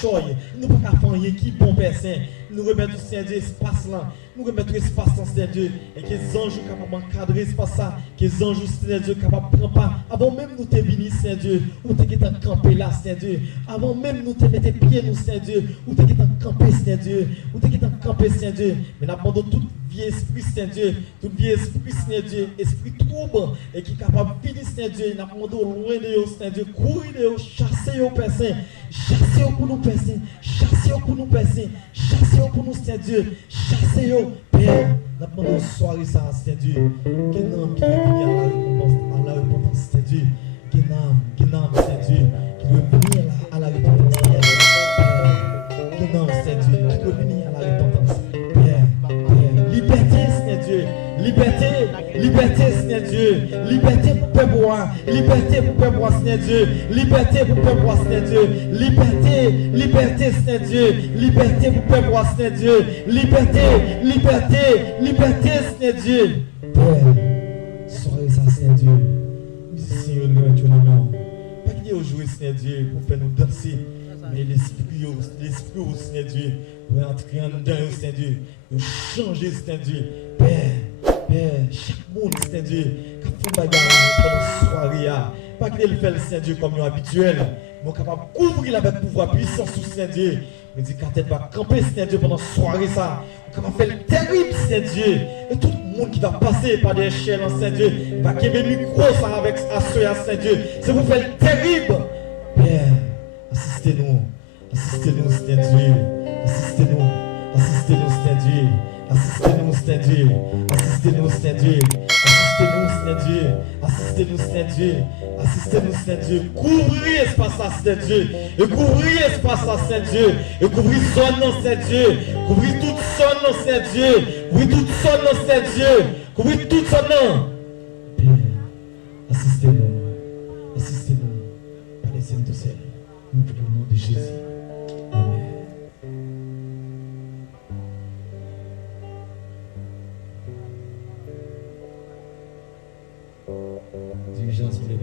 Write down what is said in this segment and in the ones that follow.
choix, nous ne pouvons pas faire rien qui bon personne. Nous remettons au Seigneur Dieu espace là, nous remettons espace dans Seigneur Dieu, et que les anges sont capables d'encadrer espace ça, que les anges Seigneur Dieu capables de prendre pas. Avant même nous te venir Seigneur Dieu, ou te qui campé là Seigneur Dieu. Avant même nous te mettre pieds nous Seigneur Dieu, ou te qui campé Seigneur Dieu, ou te qui campé Seigneur Dieu. Mais nous abandonnons tout vieux esprit Seigneur Dieu, tout vieux esprit Seigneur Dieu, esprit trouble et qui est capable de finir Seigneur Dieu. Nous abandonnons loin de eux Seigneur Dieu, courir de eux, chasser eux personnes, chasser eux pour nous personnes, chasser eux pour nous personnes, chasser eux pour nous Seigneur Dieu, chasser eux Père. Nous abandonnons soirée ça Seigneur Dieu, que nous qui veut venir à la repentance Seigneur Dieu, que nous Seigneur Dieu, qui veut venir à la repentance Seigneur Dieu, que nous Seigneur Dieu, qui veut venir à la repentance Père. Liberté, Seigneur Dieu. Liberté, liberté, Seigneur Dieu. Liberté pour peuple roi. Liberté pour peuple roi, Seigneur Dieu. Liberté pour peuple roi, Seigneur Dieu. Liberté, liberté, Seigneur Dieu. Liberté pour peuple roi, Seigneur Dieu. Liberté, liberté, liberté, Seigneur Dieu. Père, soyez ça, Seigneur Dieu. Seigneur, nous mettons nos mains. Pas qu'il y ait aujourd'hui, Seigneur Dieu, pour faire nous danser. Mais l'esprit, Seigneur Dieu, nous entrer en dedans, Seigneur Dieu. Nous changer, Seigneur Dieu. Père, chaque monde, Seigneur Dieu, qui fait une bagarre pendant la soirée, pas qu'il le fait, Seigneur Dieu, comme nous habituel, mais capable de couvrir avec pouvoir puissant sous Seigneur Dieu. Nous dit qu'à tête va camper, Seigneur Dieu, pendant la soirée, ça. Nous capable de faire le terrible, Seigneur Dieu. Et tout le monde qui va passer par des échelles, Seigneur Dieu, va qu'il y ait des micros avec Seigneur Dieu. C'est pour faire le terrible. Père, assistez-nous, Seigneur Dieu. Assistez-nous, Seigneur Dieu. Assistez-nous, Seigneur Dieu. Assistez-nous, Seigneur Dieu. Assistez-nous, Seigneur Dieu. Assistez-nous, Seigneur Dieu. Assistez-nous, Seigneur Dieu. Couvrez espace à Seigneur Dieu. Et couvrez espace à Seigneur Dieu. Et couvrez zone dans Seigneur Dieu. Couvrez toute zone dans Seigneur Dieu. Couvrez toute zone dans Seigneur Dieu. Couvrez toute zone dans. Père, assistez-nous. Assistez-nous. Par les saints de ciel. Nous prions au nom de Jésus. Amen. Dirigeants sur les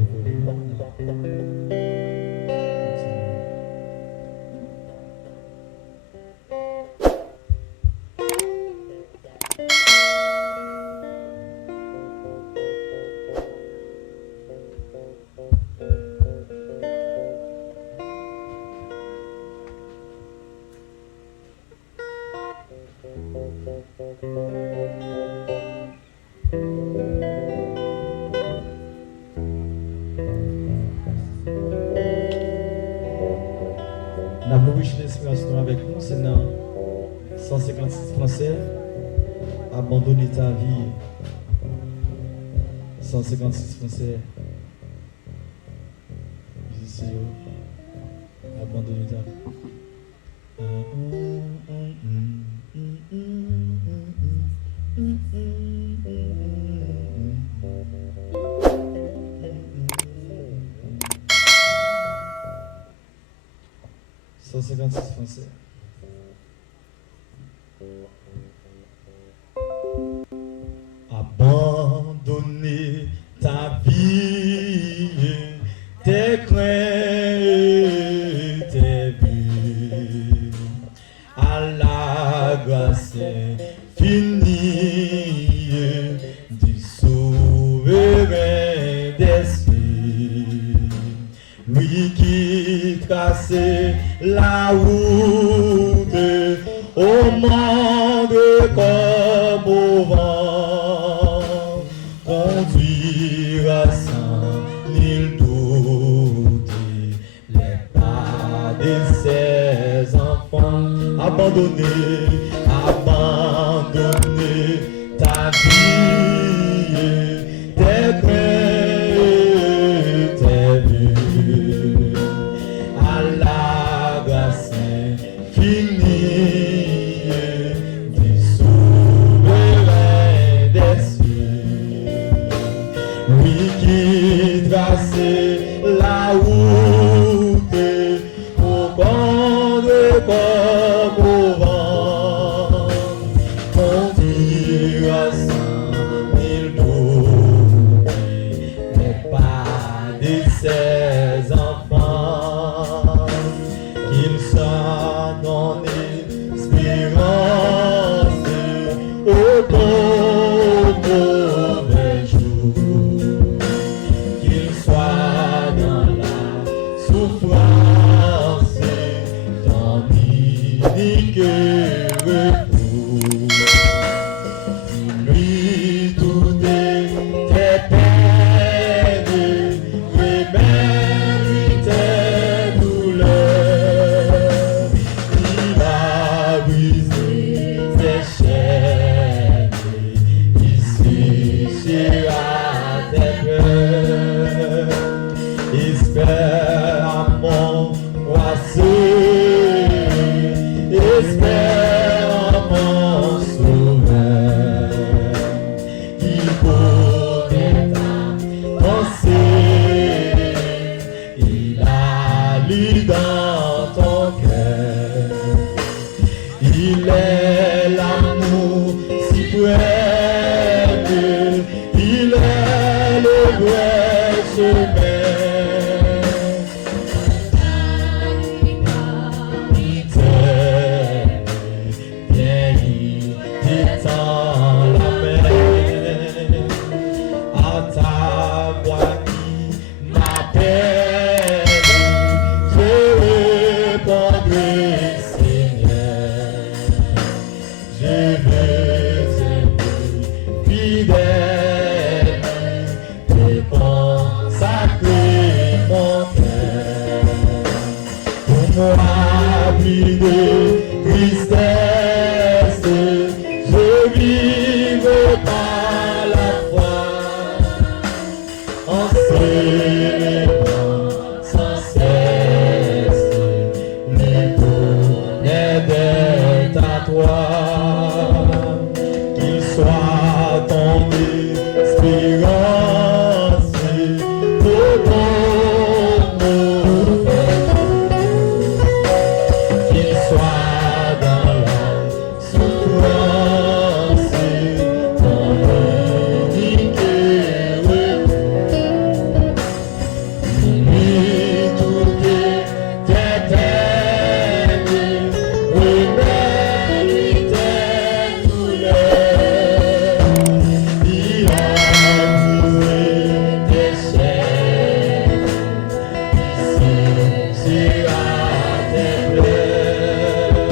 avec nous, c'est dans 156 Français. Abandonner ta vie. 156 Français. Ici, abandonner ta vie. Français. Abandonner ta vie, tes craintes, tes buts, à la grâce infinie du souverain des cieux, lui qui traçait la route au monde comme au vent, conduira sans nul doute les pas de ses enfants. Abandonner ta vie, tes craintes, tes buts, à la grâce infinie du souverain des cieux, lui qui traçait la route au monde comme au vent, conduira sans ton espérance au ton mauvais jour, qu'il soit dans la souffrance, ton unique repos. Lui, tout est tes peines, remède tes douleurs. Il a brisé tes chaînes, il séchera tes pleurs. Espère à mon oiseau, espère à mon sauveur. Il connaît ta pensée, il a lu dans ton cœur. Il est l'amour suprême, il est le vrai chemin. Viens, il détend la main à ta voix qui m'appelle. Je répondrai, Seigneur, je veux t'aimer fidèle, te consacrer mon cœur. Pour moi, plus de tristesse, je vivrai par la foi, en célébrant sans cesse le bonheur d'être à toi. Qu'il soit ton espérance, pour ton mauvais jour, qu'il soit dans la souffrance, ton unique repos. Lui, tout est tes peines, remède tes douleurs. Il a brisé tes chaînes, il séchera tes pleurs.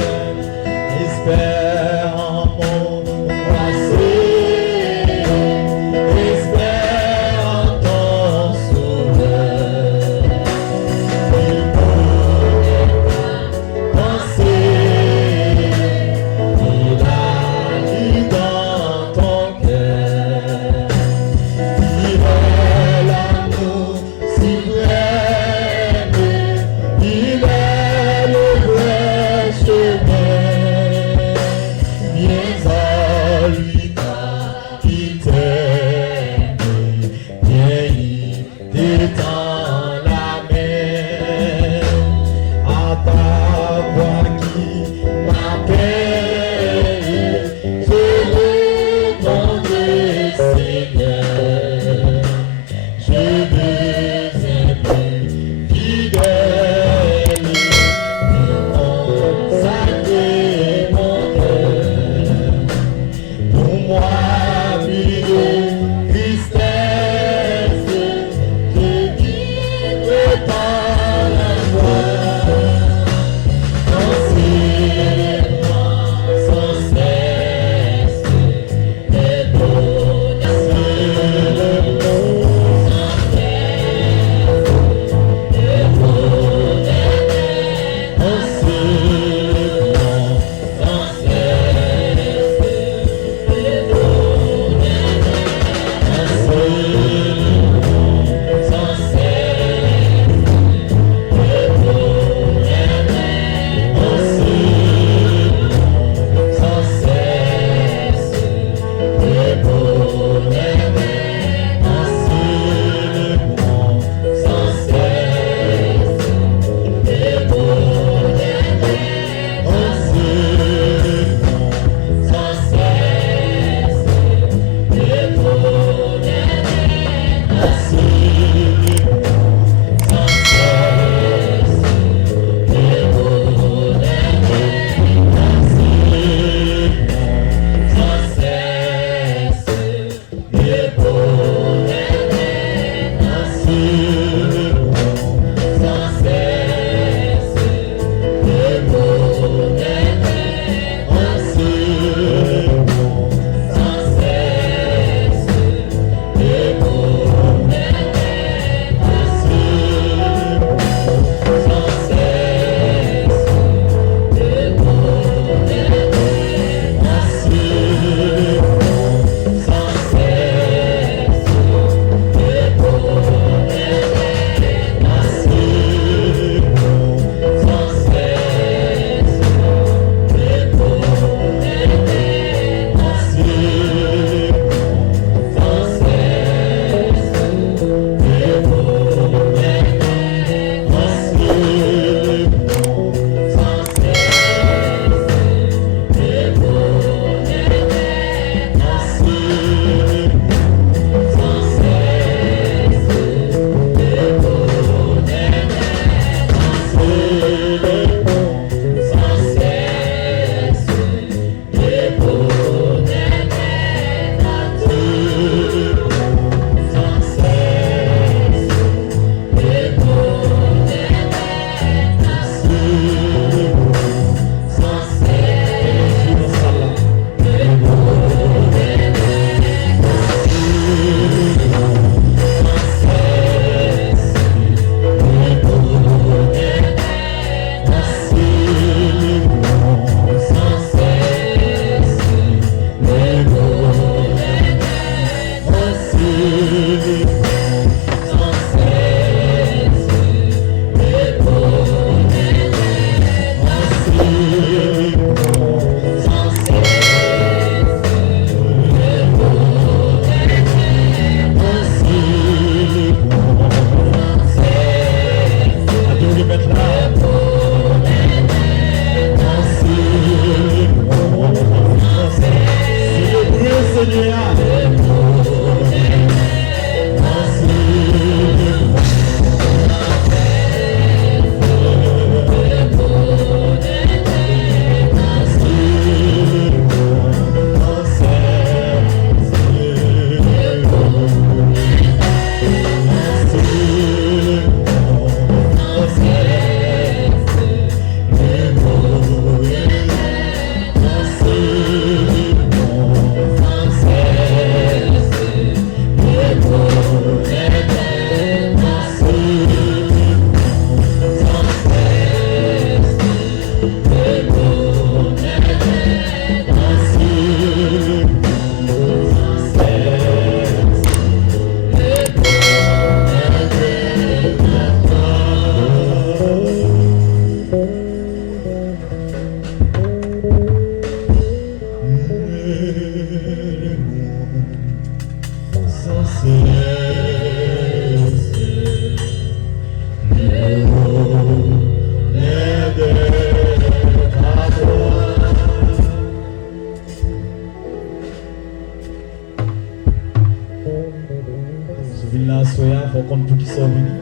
sont venus.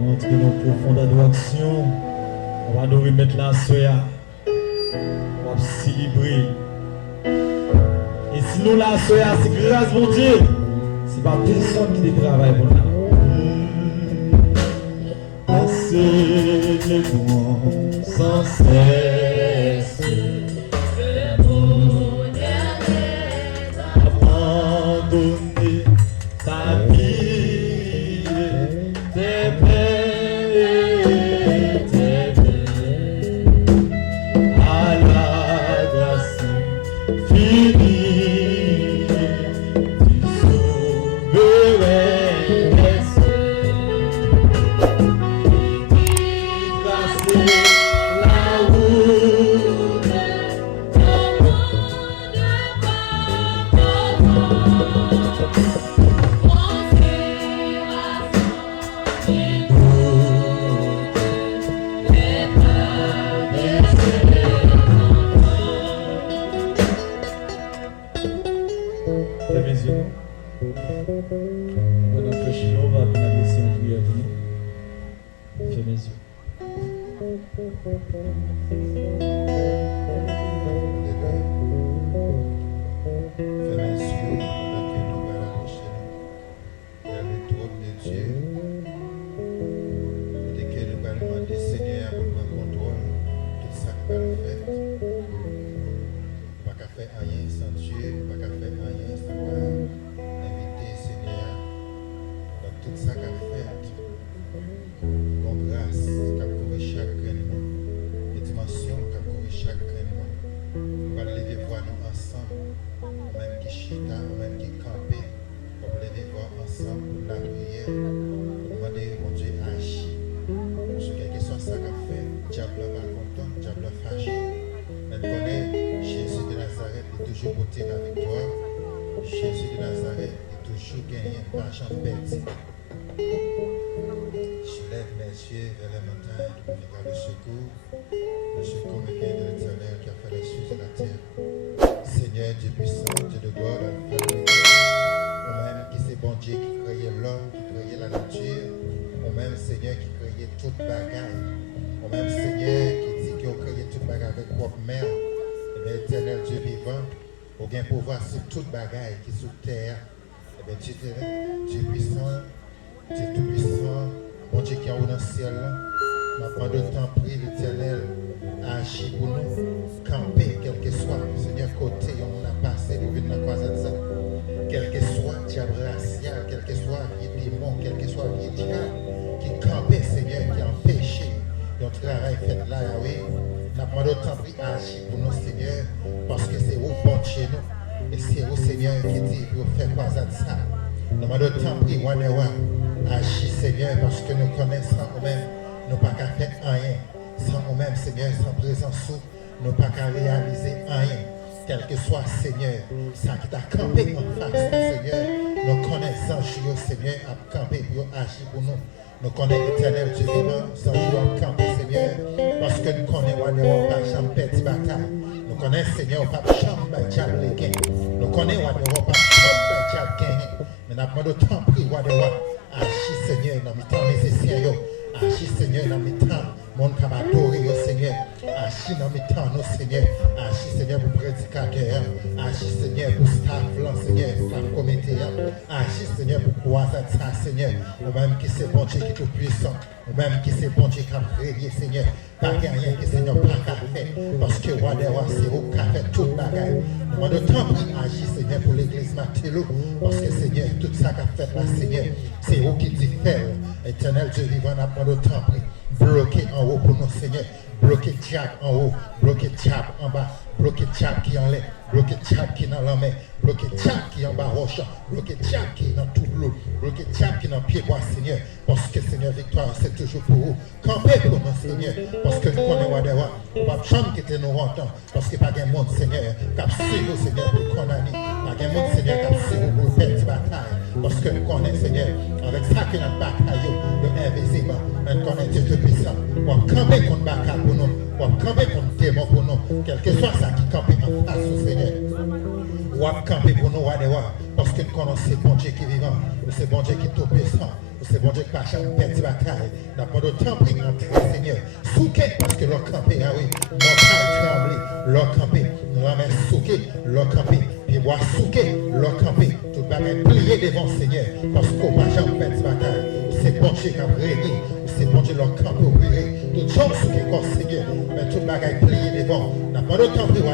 Montre nos profondes adorations. On va nous remettre la soya. On va célébrer. Et si nous la soya, c'est grâce mon Dieu. C'est pas personne qui travaille pour nous. Enseigne-moi sans cesse. Abandonner ta vie, tes peines, tes peines, à la grâce finie du souverain qui tracer la route. Fermez les yeux. Pendant que je on va laisser en prière. Fermez les yeux. Fermez les yeux pendant que nous allons approcher vers le trône de Dieu. Dès que nous allons demander Seigneur pour prendre contrôle de tout ça que nous allons faire. Pas qu'à faire rien sans Dieu, pas qu'à faire rien sans inviter Seigneur dans tout ça qu'a fait. Bon grâce qu'a couru chacun de nous, les dimensions qu'a couru chacun de nous. On va lever voir nous ensemble, même qui chita, même qui campait, on va lever voir ensemble pour la prière, pour demander mon Dieu agit. Sur quel que soit ça qu'a fait, diable va content, diable fâché. On connaît Jésus de Nazareth est toujours porté la victoire. Jésus de Nazareth est toujours gagné, pas jamais perdu. Je lève mes yeux vers la montagne, pour me faire le secours. Le secours me vient de l'Éternel qui a fait les cieux et la terre. Seigneur Dieu puissant, Dieu de gloire, Alpha et Oméga. Moi-même qui c'est bon Dieu qui créait l'homme, qui créait la nature. Moi-même Seigneur qui créait toute bagaille. Moi-même Seigneur qui dit qu'il a créé toute bagaille avec propre main. Et bien Éternel Dieu vivant, au gain pouvoir sur toute bagaille qui est sous terre. Et bien Dieu puissant, Dieu tout puissant, bon Dieu qui est dans le ciel, maintenant de temps prie l'Éternel, agit pour nous, camper, quel que soit, Seigneur, côté, on a passé, nous venons dans la croisade, quel que soit, diable racial, quel que soit, vie démon, quel que soit, vie diable, qui campait, Seigneur, qui a empêché notre travail fait là, oui, maintenant de temps prie, agit pour nous, Seigneur, parce que c'est vous, bon chez nous, et c'est vous, Seigneur, qui dit pour faire croisade ça. Nous demandons tant pis, agis Seigneur, parce que nous connaissons nous-mêmes, nous pas qu'à faire rien. Sans nous-mêmes, Seigneur, sans présence, nous pas qu'à réaliser rien. Quel que soit, Seigneur, ça qui t'a campé en face, Seigneur, nous connaissons Dieu, Seigneur, à camper pour agir pour nous. Nous connaissons l'éternel Dieu vivant, sans Dieu à camper, Seigneur, parce que nous connaissons pas jamais perdu bataille. Nous connaissons, Seigneur, pas jamais diable les gains. Nous connaissons pas jamais diable gagné. Mais nous avons d'autant pris, agis, Seigneur, dans mes temps musiciens, agis, Seigneur, dans mes temps, mon travail adoré, Seigneur, agis dans mes temps, nos Seigneur, agis, Seigneur, pour prédicateur, agis, Seigneur, pour staff, Seigneur, staff comité, agis, Seigneur, pour croisade, ça, Seigneur, nous-mêmes qui c'est bon Dieu qui est tout puissant, nous-mêmes qui c'est bon Dieu qui a réveillé, Seigneur, pas rien que Seigneur pas qu'à faire, parce que roi des rois, c'est vous qui a fait toute bagaille. Nous demandons tant pis, agis, Seigneur, pour l'église Matélo, parce que Seigneur, tout ça qu'a fait là, Seigneur, c'est vous qui dit faire. Éternel Dieu vivant, n'a pas de temps pris. Bloqué en haut pour nous, Seigneur. Bloqué diable en haut, bloqué diable en bas, bloqué diable qui en l'air, bloqué diable qui dans la main, bloqué diable qui en bas roche, bloqué diable qui dans tout l'eau, bloqué diable qui dans pied bois, Seigneur. Parce que Seigneur, victoire, c'est toujours pour vous. Campez pour nous, Seigneur. Parce que nous connaissons des rois. On ne va pas quitter nous entendre. Parce qu'il n'y a pas de monde, Seigneur, qui a suivi, Seigneur, pour le condamner. Il n'y a pas de monde, Seigneur, qui a suivi pour faire une bataille. Parce que nous connaissons, Seigneur, avec ça que notre bataille, le invisible, nous connaissons Dieu tout puissant. On va camper contre bataille pour nous. On va camper contre démon pour nous. Quel que soit ça qui campe en face, Seigneur. ou à camper pour nous, parce que nous connaissons bon Dieu qui est vivant, c'est bon Dieu qui est tout puissant, c'est bon Dieu qui passe une petite bataille. N'a pas de temps pour entrer, Seigneur. Souquet, parce que leur campé, ah oui, montagne tremblée, leur campé, la main souquet, leur campé, puis bois souquet, leur campé, tout le monde plié devant Seigneur, parce qu'on passe une petite bataille. C'est bon Dieu qui a régné, c'est bon Dieu leur campé au brûlé, tout le monde souquet comme Seigneur, mais tout le monde plié devant. N'a pas de temps pour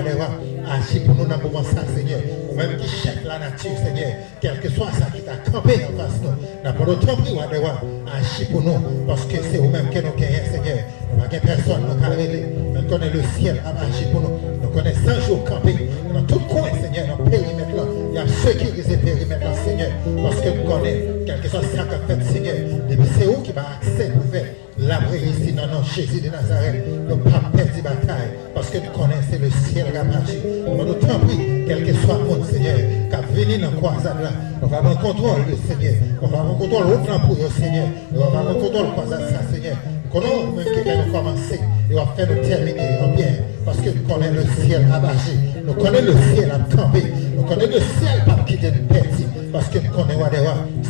agir pour nous dans le moment ça, Seigneur. Ou même qui chèque la nature, Seigneur. Quel que soit ça qui t'a campé en face nous. N'a pas d'autre prix, agir pour nous. Parce que c'est vous-même qui nous gagnez, Seigneur. Nous n'avons personne nous a révélé. Mais nous connaissons le ciel à agir pour nous. Nous connaissons 100 jours campés. Dans tout coin, Seigneur, dans le périmètre là. Il y a ceux qui risent le périmètre là, Seigneur. Parce que nous connaissons, quel que soit ça qu'a fait, Seigneur. Et puis c'est vous qui va accès pour faire l'abri ici dans notre Jésus de Nazareth. Nous ne pas perdre la bataille. Parce que nous connaissons le ciel qui a agi. Nous t'en prie, quel que soit mon Seigneur, qui a venu dans la croisade là, on va avoir contrôle le Seigneur, on va avoir contrôle au plan pour le Seigneur, on va avoir contrôle la croisade ça, Seigneur. Nous connaissons même qui va nous commencer et on va faire nous terminer en bien, parce que nous connaissons le ciel à bâcher, nous connaissons le ciel à camper, nous connaissons le ciel à quitter nous perdre, parce que nous connaissons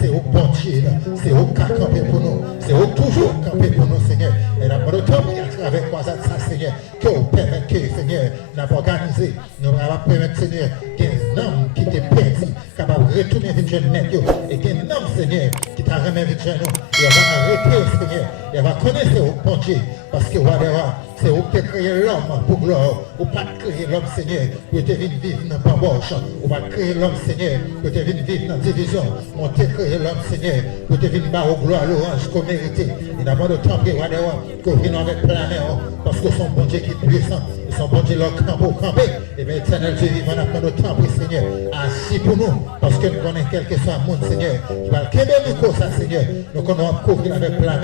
c'est au bon Dieu, c'est au cas camper pour nous, c'est au toujours camper pour nous, Seigneur. Et nous avons temps à travers la croisade ça, Seigneur, que vous permettez, Seigneur, nous avons organisé, nous avons permettre, Seigneur, qu'il y ait un homme qui t'est perdu, capable de retourner avec jeune net, et qu'il y ait un homme, Seigneur, qui t'a remis avec jeune nous, et on va arrêter, Seigneur, et on va connaître au bon Dieu, parce que c'est vous qui créez l'homme pour gloire, ou pas créer l'homme, Seigneur, pour te venir vivre dans le bamboche, ou pas créer l'homme, Seigneur, pour te venir vivre dans la division, on te créé l'homme, Seigneur, pour te venir barrer au gloire, l'orange qu'on mérite, et d'abord de temps que vous venez avec plein parce que son bon Dieu qui est puissant, et son bon Dieu leur camp au campé, et bien éternel Dieu vivant après notre temps, Seigneur, assis pour nous, parce que nous connaissons quel que soit le monde, Seigneur, qui va le québer nous ça, Seigneur, nous connaissons couvrir avec plein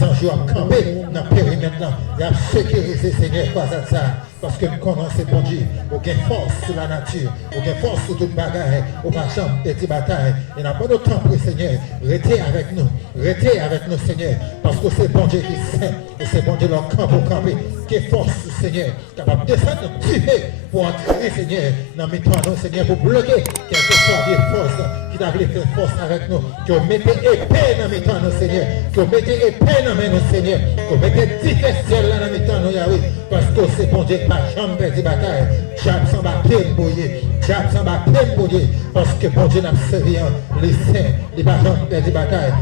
sans jour à camper, dans le périmètre là, il y a sécurisé, Seigneur, quoi ça, parce que nous connaissons bon Dieu, nous avons force sur la nature, nous avons force sur toute bagarre, nous avons chambre, petite bataille, et n'a pas de temps pour Seigneur, restez avec nous, Seigneur, parce que c'est bon Dieu qui est saint, et c'est bon Dieu leur camp au camper, qui est force, Seigneur, capable de descendre, tuer, pour entrer, Seigneur, dans mes temps, Seigneur, pour bloquer, quelles que soient les forces, qui t'a voulu faire force avec nous, qui ont mis épée dans mes temps, Seigneur, qui ont mis épée dans mes temps, Seigneur, qui ont mis difficile dans mes temps, Yahweh, parce que c'est bon Dieu qui n'a jamais perdu bataille, Diable s'en bat plein de bouillir, Diable s'en bat plein de bouillir, parce que bon Dieu n'a servi les saints, les n'a jamais perdu bataille.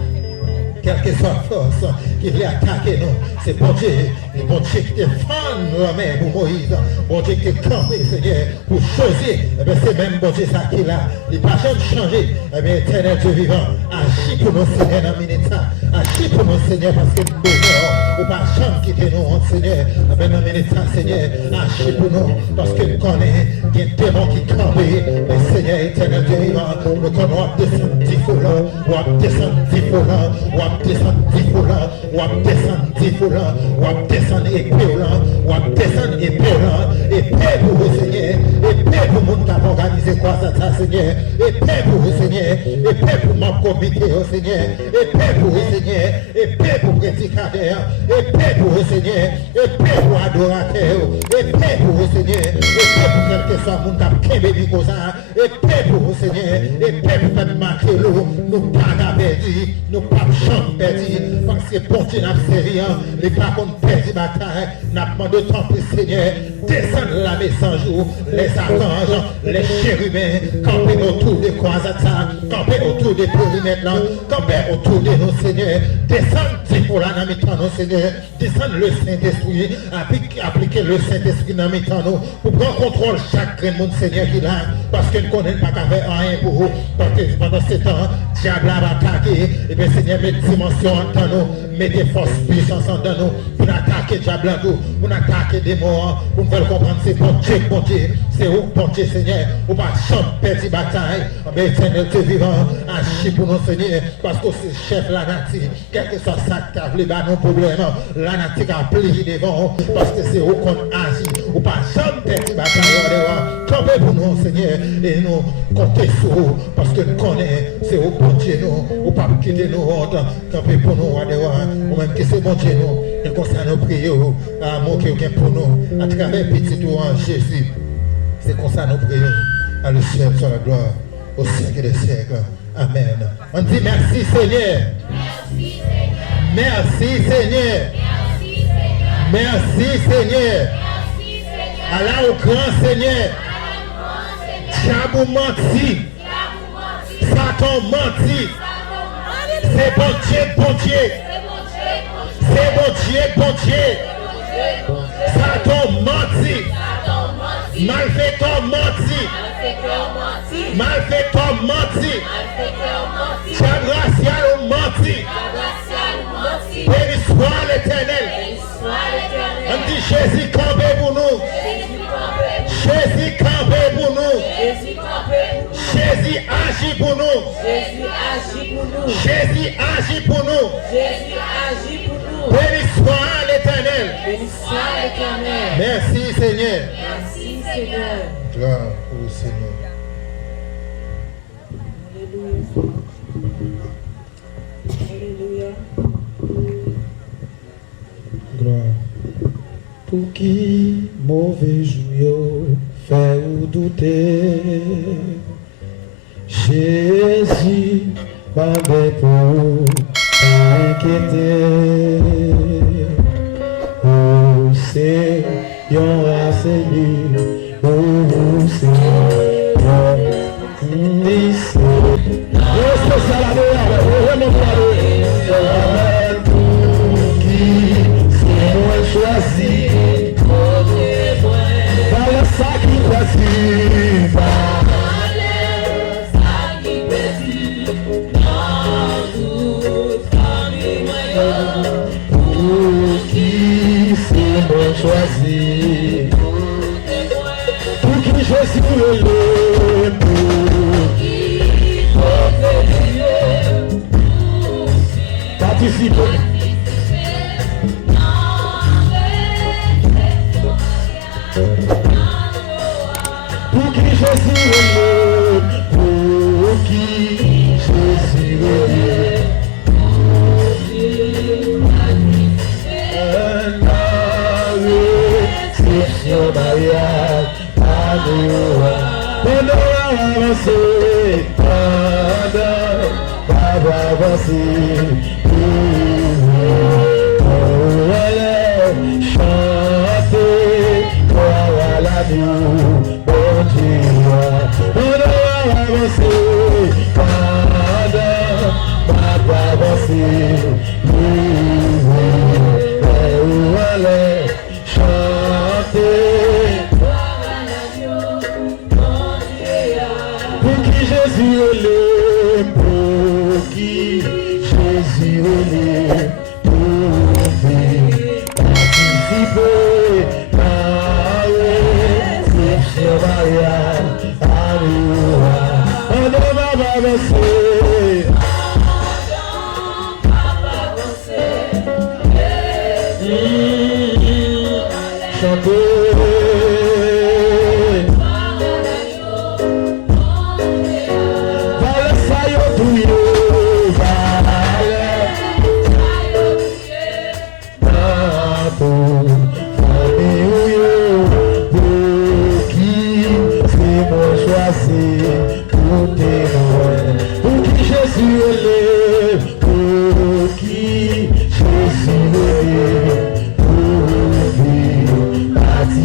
Quelle que soit la force qui voulait attaquer nous, c'est bon Dieu, et bon Dieu qui te fend la main pour Moïse, bon Dieu qui te campé, Seigneur, pour choisir, et bien c'est même bon Dieu ça qui est là, il n'a pas jamais changé, et bien éternel Dieu vivant, agis pour nous Seigneur dans minute ça, agis pour nous Seigneur parce que nous besoin, ou pas jamais quitter nous, Seigneur, et bien dans minute ça Seigneur, agis pour nous, parce que nous connaissons, il y a un démon qui campe, mais Seigneur éternel Dieu vivant, nous connaissons descendre 10 fois là, ou descendre 10 fois là, ou descendre 10 fois là, ou descendre 10 fois là, ou descendre épée là, ou descendre épée là, épée pour vous Seigneur, épée pour le monde qui a organisé quoi ça Seigneur, épée pour vous Seigneur, épée pour mon comité au Seigneur, épée pour vous Seigneur, épée pour prédicateur, épée pour vous Seigneur, épée pour adorateur, épée pour vous Seigneur, épée pour quel que soit le monde qui a bébé comme ça, épée pour vous Seigneur, épée pour faire marquer l'eau, nous pas perdu, nous pas champ perdu, parce que bon Dieu n'a servi, les pas qu'on perdu bataille, n'a pas de temps pour Seigneur, descendre la maison jour, les archanges, les chérubins, camper autour des croisades, camper autour des périmètres, camper autour de nos Seigneur, descendre pour la namitan, nos Seigneur, descendre le Saint-Esprit, appliquer le Saint-Esprit dans mes temps, pour prendre contrôle chaque monde Seigneur qui l'a, parce que nous ne connaissons pas qu'à faire rien pour vous, parce que pendant ce temps, diable a attaqué, et bien Seigneur, met dimension en nous, met des forces puissantes en nous, pour attaquer diable en nous, pour attaquer des morts, pour nous faire comprendre c'est bon Dieu, c'est où bon Dieu Seigneur, ou pas champer des batailles, mais éternel Dieu vivant, agis pour nous Seigneur, parce que c'est chef la nature, quel que soit ça qui a voulu nos problèmes, la nature a plié devant, parce que c'est où qu'on agit, ou pas champer des batailles, campez pour nous Seigneur, et nous comptez sur vous, parce que nous connaissons, c'est où bon Dieu nous, ou pas quitter nous autres, campez pour nous, ou même que c'est bon Dieu nous, et comme ça nous prions, à mon qui est pour nous, à travers petit tout en Jésus. C'est comme ça nous prions. À le ciel soit la gloire, au siècle des siècles. Amen. On dit merci Seigneur. Merci Seigneur. Merci Seigneur. Allah au grand Seigneur. Diable menti. Satan menti. C'est bon Dieu, bon Dieu. C'est bon Dieu, bon Dieu. Satan menti. Malfaiteur menti. Malfaiteur menti. Diable racial menti. Béni soit l'Éternel. On dit Jésus campé pour nous. Jésus campé pour nous. Jésus agit pour nous. Jésus agit pour nous. Béni soit l'Éternel. Merci Seigneur. Gloire au Seigneur. Alléluia. Gloire. Pour qui mauvais jour fait ou douter, Jésus m'avait pour inquiéter. Oh Seigneur a saisi, oh Seigneur, d'ici. Oh spécial à choisi par le sacrifice, pour qui c'est mon choisi, pour qui je suis le pour participer. Pour qui je suis heureux, pour qui je suis heureux. Réception mariage, pendant avancer, pendant avancer, chanter, croire à l'amour. Pour qui Jésus est pour qui Jésus est pour participer à réception mariage, amour, on va avancer. Chanter. Parti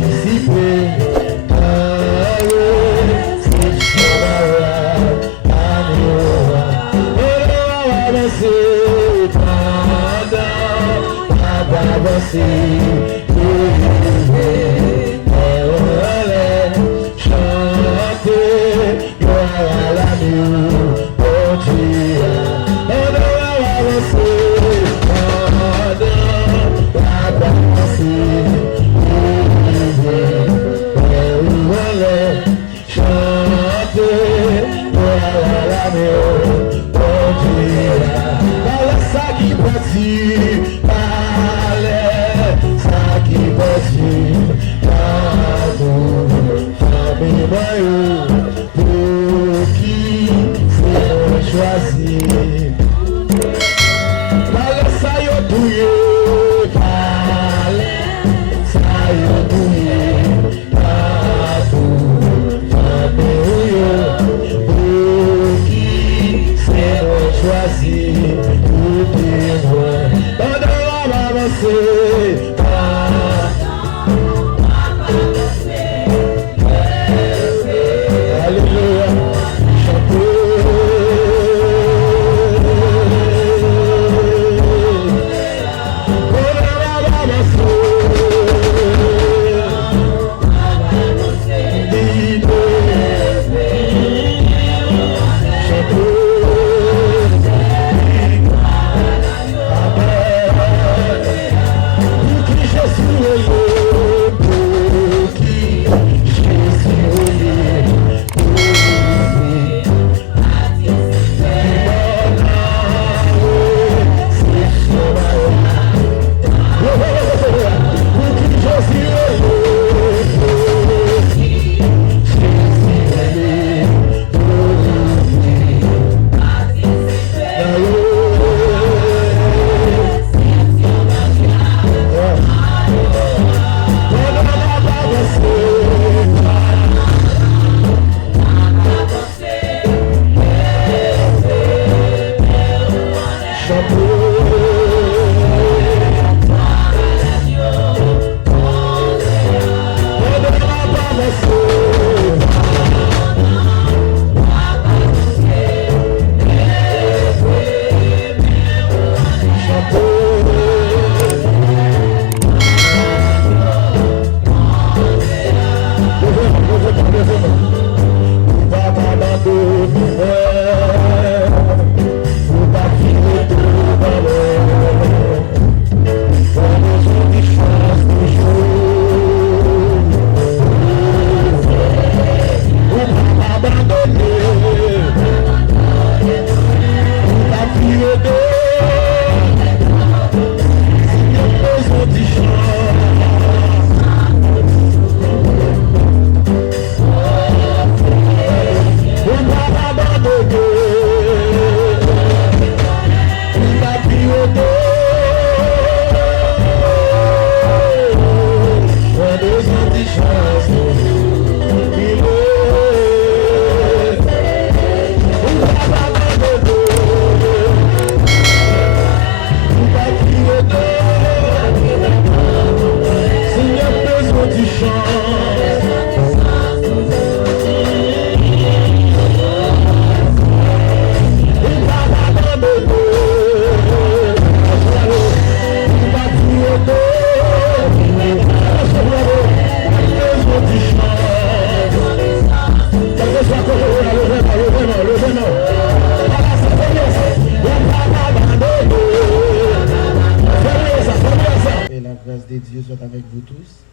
avec vous tous.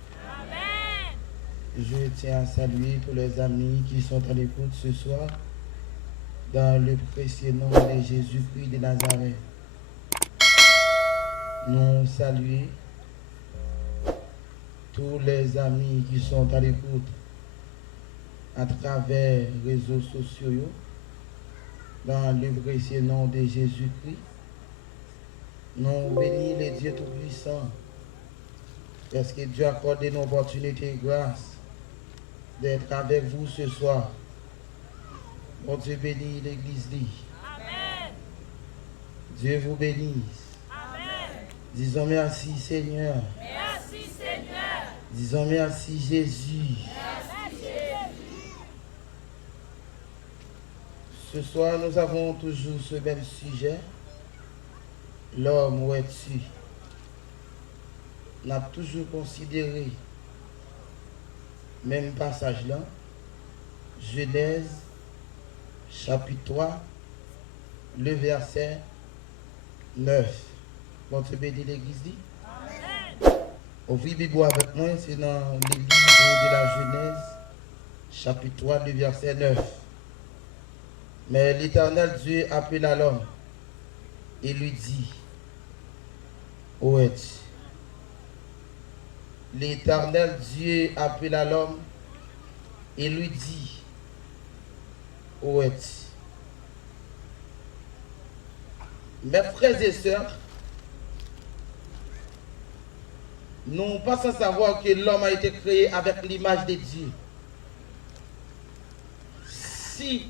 Je tiens à saluer tous les amis qui sont à l'écoute ce soir dans le précieux nom de Jésus-Christ de Nazareth. Nous saluons tous les amis qui sont à l'écoute à travers les réseaux sociaux dans le précieux nom de Jésus-Christ. Nous bénissons les dieux Tout-Puissants parce que Dieu a accordé une opportunité et grâce d'être avec vous ce soir. Mon Dieu bénit l'église. Amen. Dieu vous bénisse. Amen. Disons merci Seigneur. Merci Seigneur. Disons merci Jésus. Merci Jésus. Ce soir, nous avons toujours ce même sujet. L'homme, où es-tu? On a toujours considéré même passage là. Genèse, chapitre 3, le verset 9. Bon, tu bénis l'église dit? Amen. Ouvrez Bible avec moi, c'est dans l'église de la Genèse, chapitre 3, le verset 9. Mais l'Éternel Dieu appela l'homme et lui dit, où es-tu? L'Éternel Dieu appela l'homme et lui dit, où es-tu? Mes frères et sœurs, nous pas sans savoir que l'homme a été créé avec l'image de Dieu. Si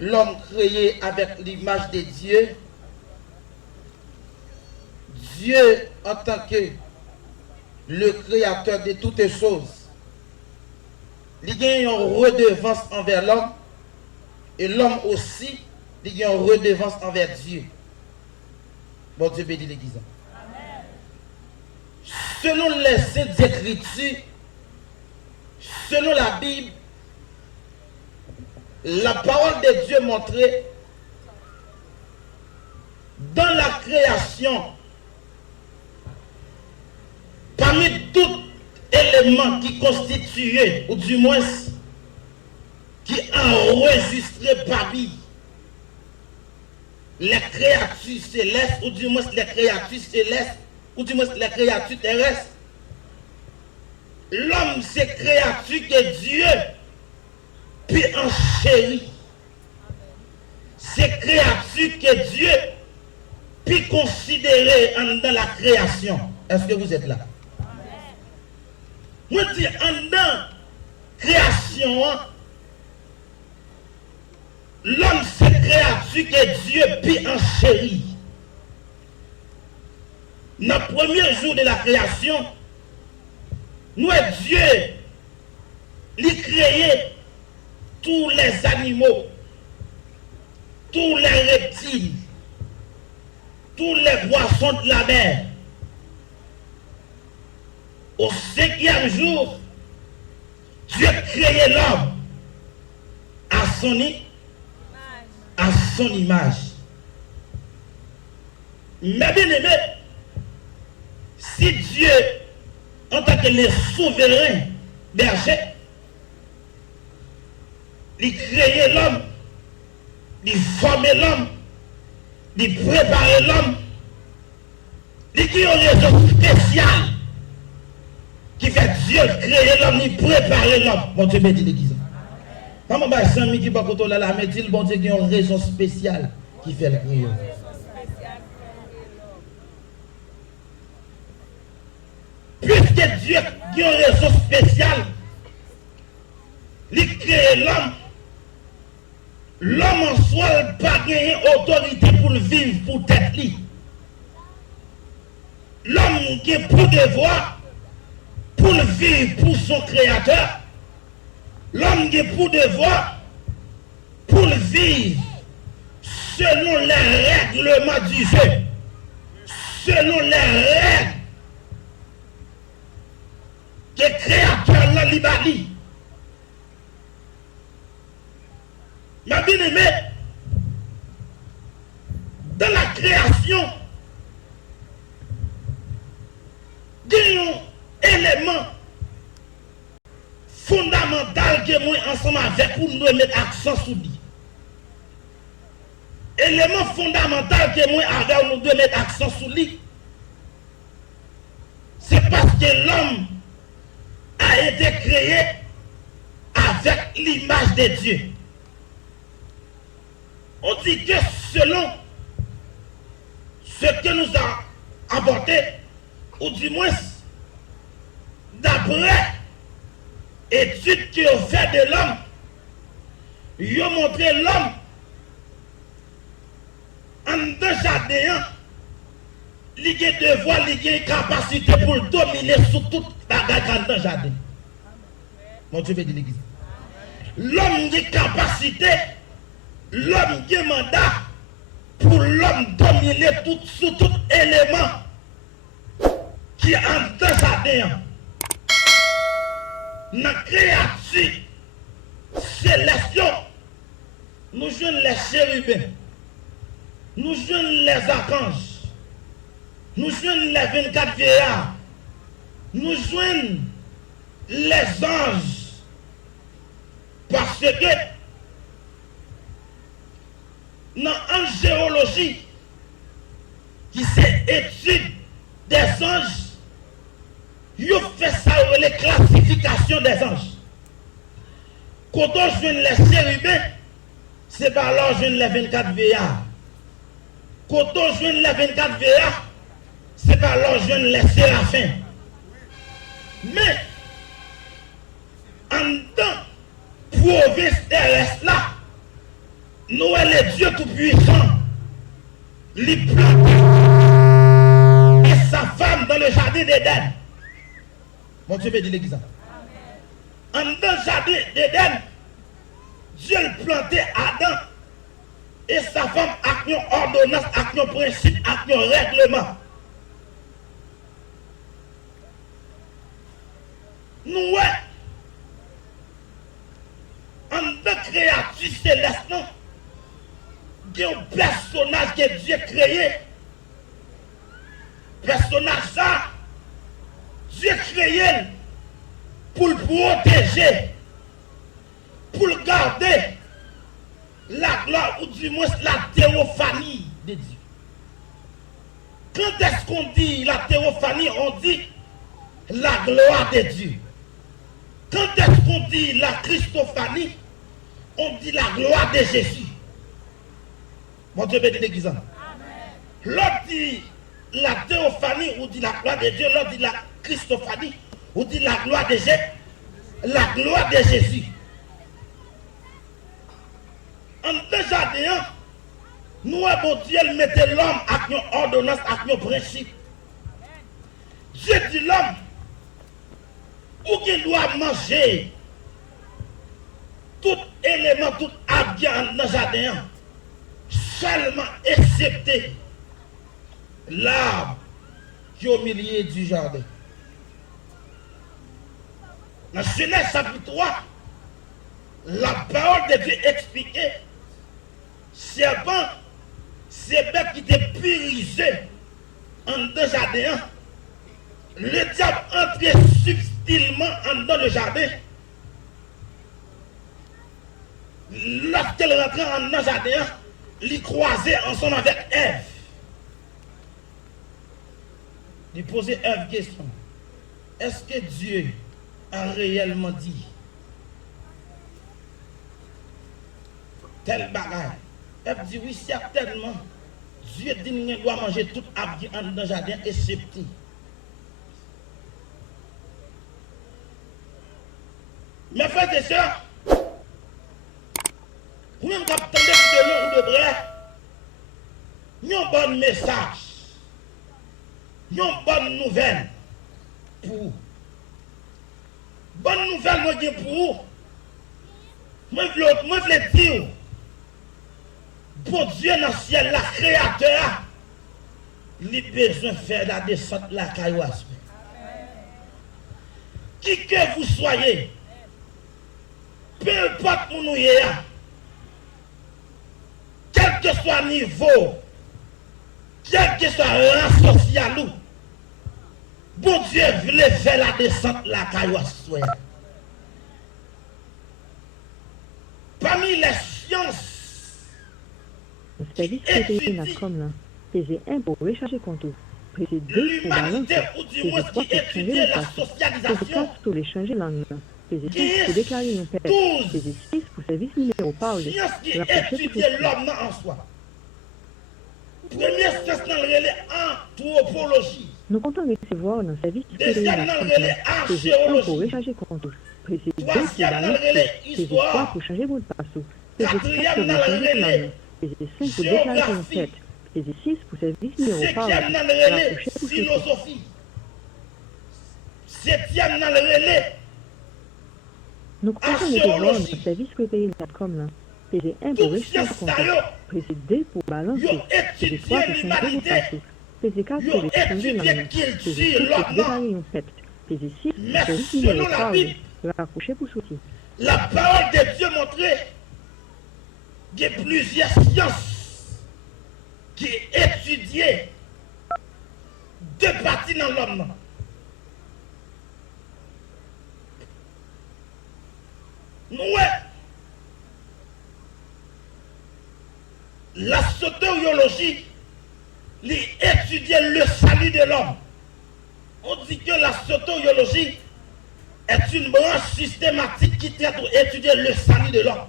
l'homme créé avec l'image de Dieu, Dieu en tant que le créateur de toutes choses, il y a une redevance envers l'homme et l'homme aussi, il y a une redevance envers Dieu. Bon Dieu bénit l'église. Selon les saintes écritures, selon la Bible, la parole de Dieu montrait dans la création, parmi tous éléments qui constituaient, ou du moins qui enregistraient parmi les créatures célestes, ou du moins les créatures célestes, ou du moins les créatures terrestres, l'homme c'est créature que Dieu puis enchérit. C'est créature que Dieu puis considérer dans la création. Est-ce que vous êtes là? Moi je dis en dans création, l'homme c'est créature que Dieu puis enchérit. Dans le premier jour de la création, nous Dieu lui créé tous les animaux, tous les reptiles, tous les poissons de la mer. Au 5e jour, Dieu créé l'homme à son image. Mais bien aimé, si Dieu, en tant que le souverain berger, il créait l'homme, il formait l'homme, il préparait l'homme, il y a une raison spéciale qui fait Dieu créer l'homme, il préparer l'homme. Bon Dieu bénit l'église. Maman, Samy qui va côté là, mais dit le bon Dieu qu'il y a une raison spéciale qui fait le créer. Puisque Dieu a une raison spéciale, il crée l'homme. L'homme en soi n'a pas gagné autorité pour le vivre pour tête. L'homme qui a pour devoir pour le vivre pour son créateur. L'homme qui a pour devoir pour le vivre selon les règlements du jeu. Selon les règles que le créateur l'a libéré. Ma bien-aimé, dans la création, il y a élément fondamental que moi ensemble avec vous nous mettre accent sur lui. Élément fondamental que moi avec nous devons mettre accent sur lui. C'est parce que l'homme a été créé avec l'image de Dieu. On dit que selon ce que nous a apporté, ou du moins d'après études qui ont fait de l'homme, ils ont montré l'homme en deux jardins, il a devoir, il a capacité pour dominer sur toute la grande dans le jardin. Mon Dieu bénit l'église. L'homme a capacité, l'homme a mandat pour l'homme dominer sur tout élément qui est en deux jardins. Dans la créature céleste, nous jouons les chérubins, nous jouons les archanges, nous jouons les 24 vieillards, nous jouons les anges, parce que dans l'angéologie, qui c'est étude des anges, ils fait ça les classifications des anges. Quand on joue les chérubins, c'est par là qu'on joue les 24 vieillards. Quand on joue les 24 vieillards, c'est par là qu'on joue les séraphins. Mais, en tant province terrestre là, nous les Dieu tout-puissant, les plante et sa femme dans le jardin d'Éden. Mon Dieu bénit l'église. En dans le jardin d'Éden, Dieu le plantait Adam et sa femme avec une ordonnance, avec un principe, avec un règlement. Nous, en tant que créature céleste, il y a un personnage que Dieu a créé. Personnage ça, Dieu a créé pour le protéger, pour le garder la gloire ou du moins la théophanie de Dieu. Quand est-ce qu'on dit la théophanie, on dit la gloire de Dieu. Quand est-ce qu'on dit la Christophanie, on dit la gloire de Jésus. Mon Dieu bénit l'église. L'autre dit la théophanie, ou dit la gloire de Dieu, l'autre dit la Christophanie, ou dit la gloire de Jésus. La gloire de Jésus. En deux jardins, nous, bon Dieu, mettait l'homme avec une ordonnance, avec un principe. Dieu dit l'homme, où qu'il doit manger tout élément, tout habillé dans le jardin, seulement excepté l'arbre qui est au milieu du jardin. Dans Genèse chapitre 3, la parole de Dieu expliquait, serpent, c'est bête qui était purisé en deux jardins. Le diable entrait subtilement dans le jardin. Lorsqu'elle rentrait dans le jardin, il croisait ensemble avec Ève. Il posait Ève question. Est-ce que Dieu a réellement dit tel bagage? Ève dit oui, certainement. Dieu dit qu'on doit manger tout habillé dans le jardin excepté. Mes frères et sœurs, vous même attendez de long ou de vrai, un bon message, une bonne nouvelle pour vous. Bonne nouvelle, moi, pour vous. Moi, je veux dire, pour Dieu dans le ciel, la créateur, il a besoin de faire la descente de la cailloise. Qui que vous soyez, peu importe où nous sommes, quel que soit le niveau, quel que soit le rang social, Bon Dieu voulait faire la descente la caillou soir. Parmi les sciences Le service prépayé n'a comme là. Pesez 1 pour recharger compte. Pesez 2 pour balancer. l'humanité, ou du Pesez moins 3 qui pour changer étudiait le la passé. Pesez socialisation, 4 pour les changer langue. Pesez 5 Yes. pour déclarer une paix. 12 Pesez 6 pour service numéro parler. science qui Rapprocher pour étudiait souci. l'homme en soi. Première science dans le relais anthropologie. Nous comptons recevoir dans le service prépayé Deuxième n'a dans comme le relais là. Pesez 1 pour archéologie. recharger compte. Pesez 2 pour Troisième dans le balancer. relais Pesez 3 histoire. pour changer votre passé. Pesez 4 Quatrième pour dans le changer relais langue. Pesez 5 pour déclarer une géographie. fête. Pesez 6 pour service numéro parler. Cinquième dans le relais Rapprocher pour souci. philosophie. Septième dans le relais Nous comptons recevoir dans archéologie. le service prépayé n'a comme là. Pesez 1 pour Toute recharger science compte. ça yo, Pesez 2 pour balancer. yo Pesez 3 étudié pour changer vos l'humanité. passés. Pesez 4 Yo pour les changer étudié langue. qu'il Pesez tue 6 pour l'homme. déclarer une fête. Pesez 6 pour Mais service selon numéro la parler. Bible, Rapprocher pour souci. la parole de Dieu montrait qu'il y a plusieurs sciences qui étudiaient deux parties dans l'homme. Ouais. La soteriologie étudiait le salut de l'homme. On dit que la soteriologie est une branche systématique qui traite d'étudier le salut de l'homme.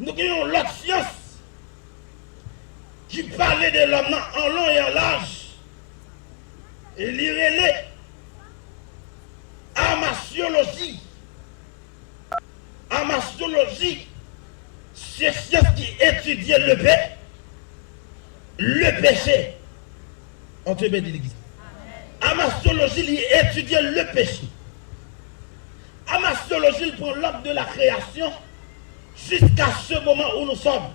Nous avons l'autre science qui parlait de l'homme en long et en large. Et l'irélé, amasiologie. Amasiologie, c'est science qui étudiait le péché. On te bénit l'église. Amasiologie, il étudiait le péché. Amasiologie, il prend l'ordre de la création jusqu'à ce moment où nous sommes.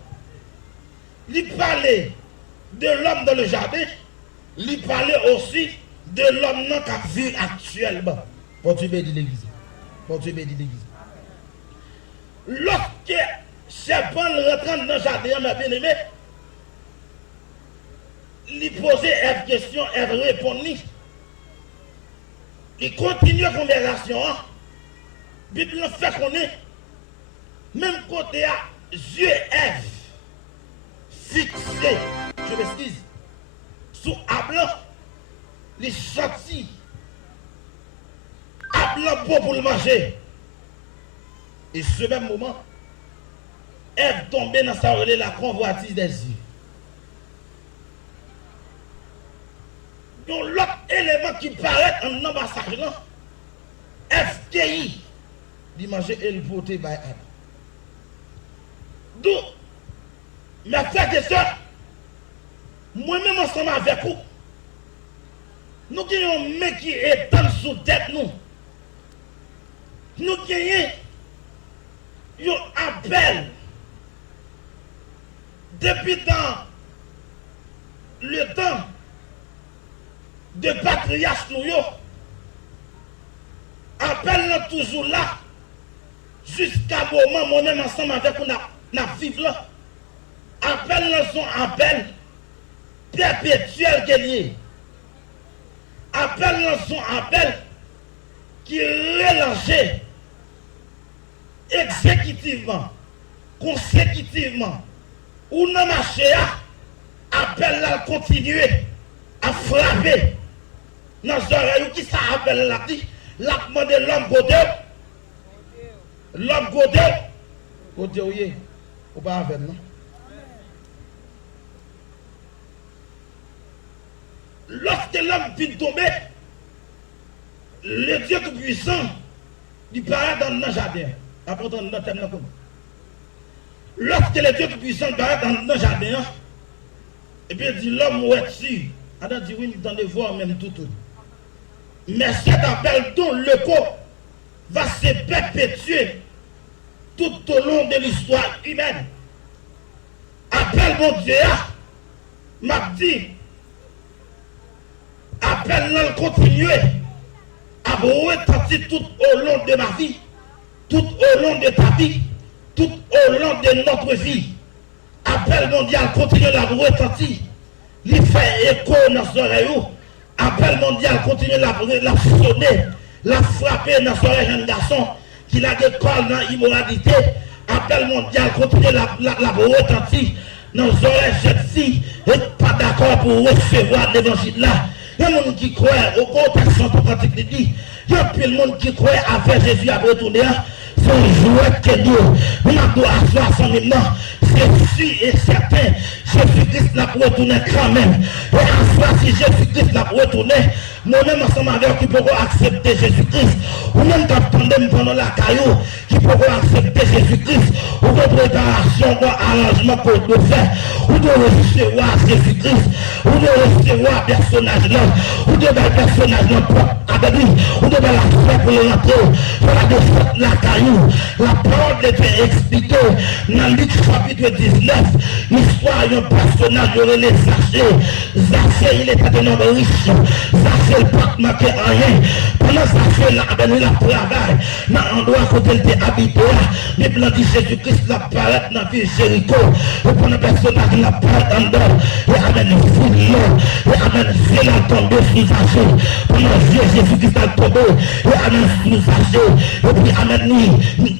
Il parlait de l'homme dans le jardin, il parlait aussi de l'homme dans la vie actuellement. Bon Dieu bénit l'église. Bon Dieu bénit l'église. Lorsque serpent rentre dans le jardin, ma bien-aimée, il posait une question, elle répondit. Il continue la conversation. La Bible fait qu'on est, même côté à Dieu Ève, fixé, je m'excuse, sous Ablan, il sorti. Ablan bon pour le manger. Et ce même moment, Ève tombait dans sa relais la convoitise des yeux. Donc l'autre élément qui paraît en ambassage là, FTI, il mangeait et le voter by Adam. Donc, mes frères et sœurs, moi-même ensemble avec vous, nous avons un mec qui est dans sous tête nous. Nous avons un appel depuis dans le temps de patriarche nous yo. Appel toujours là jusqu'à moment moi-même ensemble avec nous n'a vivre là. Appel son appel perpétuel gagné. Appel son appel qui relançait exécutivement, consécutivement, ou non marché, appelle à continuer à frapper dans les oreilles. Qui ça appelle là dit? La demande l'homme Godel. L'homme Godel. Godel, oui, ou pas avec non? Lorsque l'homme vient tomber, le Dieu tout-puissant, il paraît dans le jardin. Après, dans le thème, lorsque le Dieu tout-puissant paraît dans le jardin, et puis il dit l'homme où es-tu? Adam dit oui, nous t'en voir même tout. Mais cet appel dont le corps va se perpétuer tout au long de l'histoire humaine. Appel mon Dieu, m'a dit, appelle-le continuer à retentir tout au long de ma vie, tout au long de ta vie, tout au long de notre vie. Appel mondial continue à retentir il fait écho dans son oreille. Appel mondial continue la sonner, la frapper dans son oreille, jeune garçon qui a des cols dans l'immoralité. Appel mondial continue la retentir dans son oreille, jeune fille, et pas d'accord pour recevoir l'évangile là. Il y a des gens qui croient au contexte de pratique de dit. Il y a plus de monde qui croit avec Jésus à retourner. C'est un jouet que Dieu. Nous avons asseoir son maintenant. C'est sûr et certain. Jésus-Christ l'a retourné quand même. Et asseoir si Jésus-Christ l'a retourné. Moi-même ensemble avec qui pourront accepter Jésus-Christ. Ou même quand on pendant la caillou qui pourront accepter Jésus-Christ. Ou de préparation, ou arrangement qu'on doit faire. Ou de recevoir Jésus-Christ. Ou de recevoir personnage là. Ou de personnage là propre à David. Ou de la foi pour le rentrer. Voilà de fait la caillou. La parole était expliquée dans Luc chapitre 19. L'histoire d'un personnage de les Zachée. Zachée, il était un homme riche. Zachée, le pas manqué rien. Pendant Zachée, il a travail. Dans l'endroit où il était habité, les blancs dit Jésus-Christ l'a parlé dans la ville Jéricho. Et pendant le personnage l'a parlé en dehors. Et amène une foule là. Et amène Zéla tombé sur Zachée. Pendant Jésus-Christ a tombé. Et amène sur Zachée. Et puis amène lui.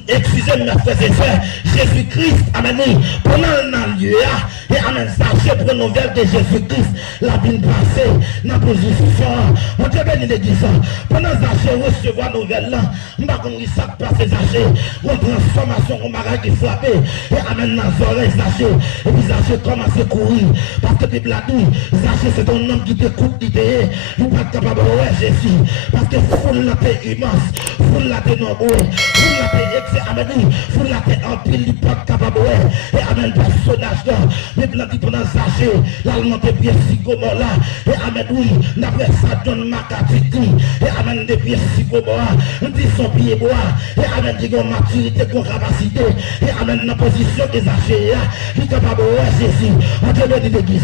Excusez-moi, frères et sœurs. Jésus-Christ amène lui. Pendant le lieu là. Et amène Zachée pour nouvelle de Jésus-Christ. La vie passée. Dans la position. On te bénit l'église. Pendant Zachée recevoir nouvelle là. On va comme ça passe Zachée. On transformation on m'a qui frappé. Et amène dans les oreilles Zachée. Et puis Zachée commence à courir. Parce que la Bible a dit. Zachée c'est un homme qui t'écoute l'idée. Il n'est pas capable de voir Jésus. Parce que foule la paix immense. Foule la paix nombreux. Foule la paix excès. Amen. Foule la paix en pile. Il n'est pas capable de voir. Et amène personnage là. Les blancs qui pendant Zachée. L'allemand est bien si comment là. Et amène oui. D'après ça John McCarthy. Et amène des pieds si comment. On dit son pied bois. Et amène dit qu'on maturité, qu'on capacité. Et amène la position des Zachée. Il est capable de voir Jésus. On te bénit l'église.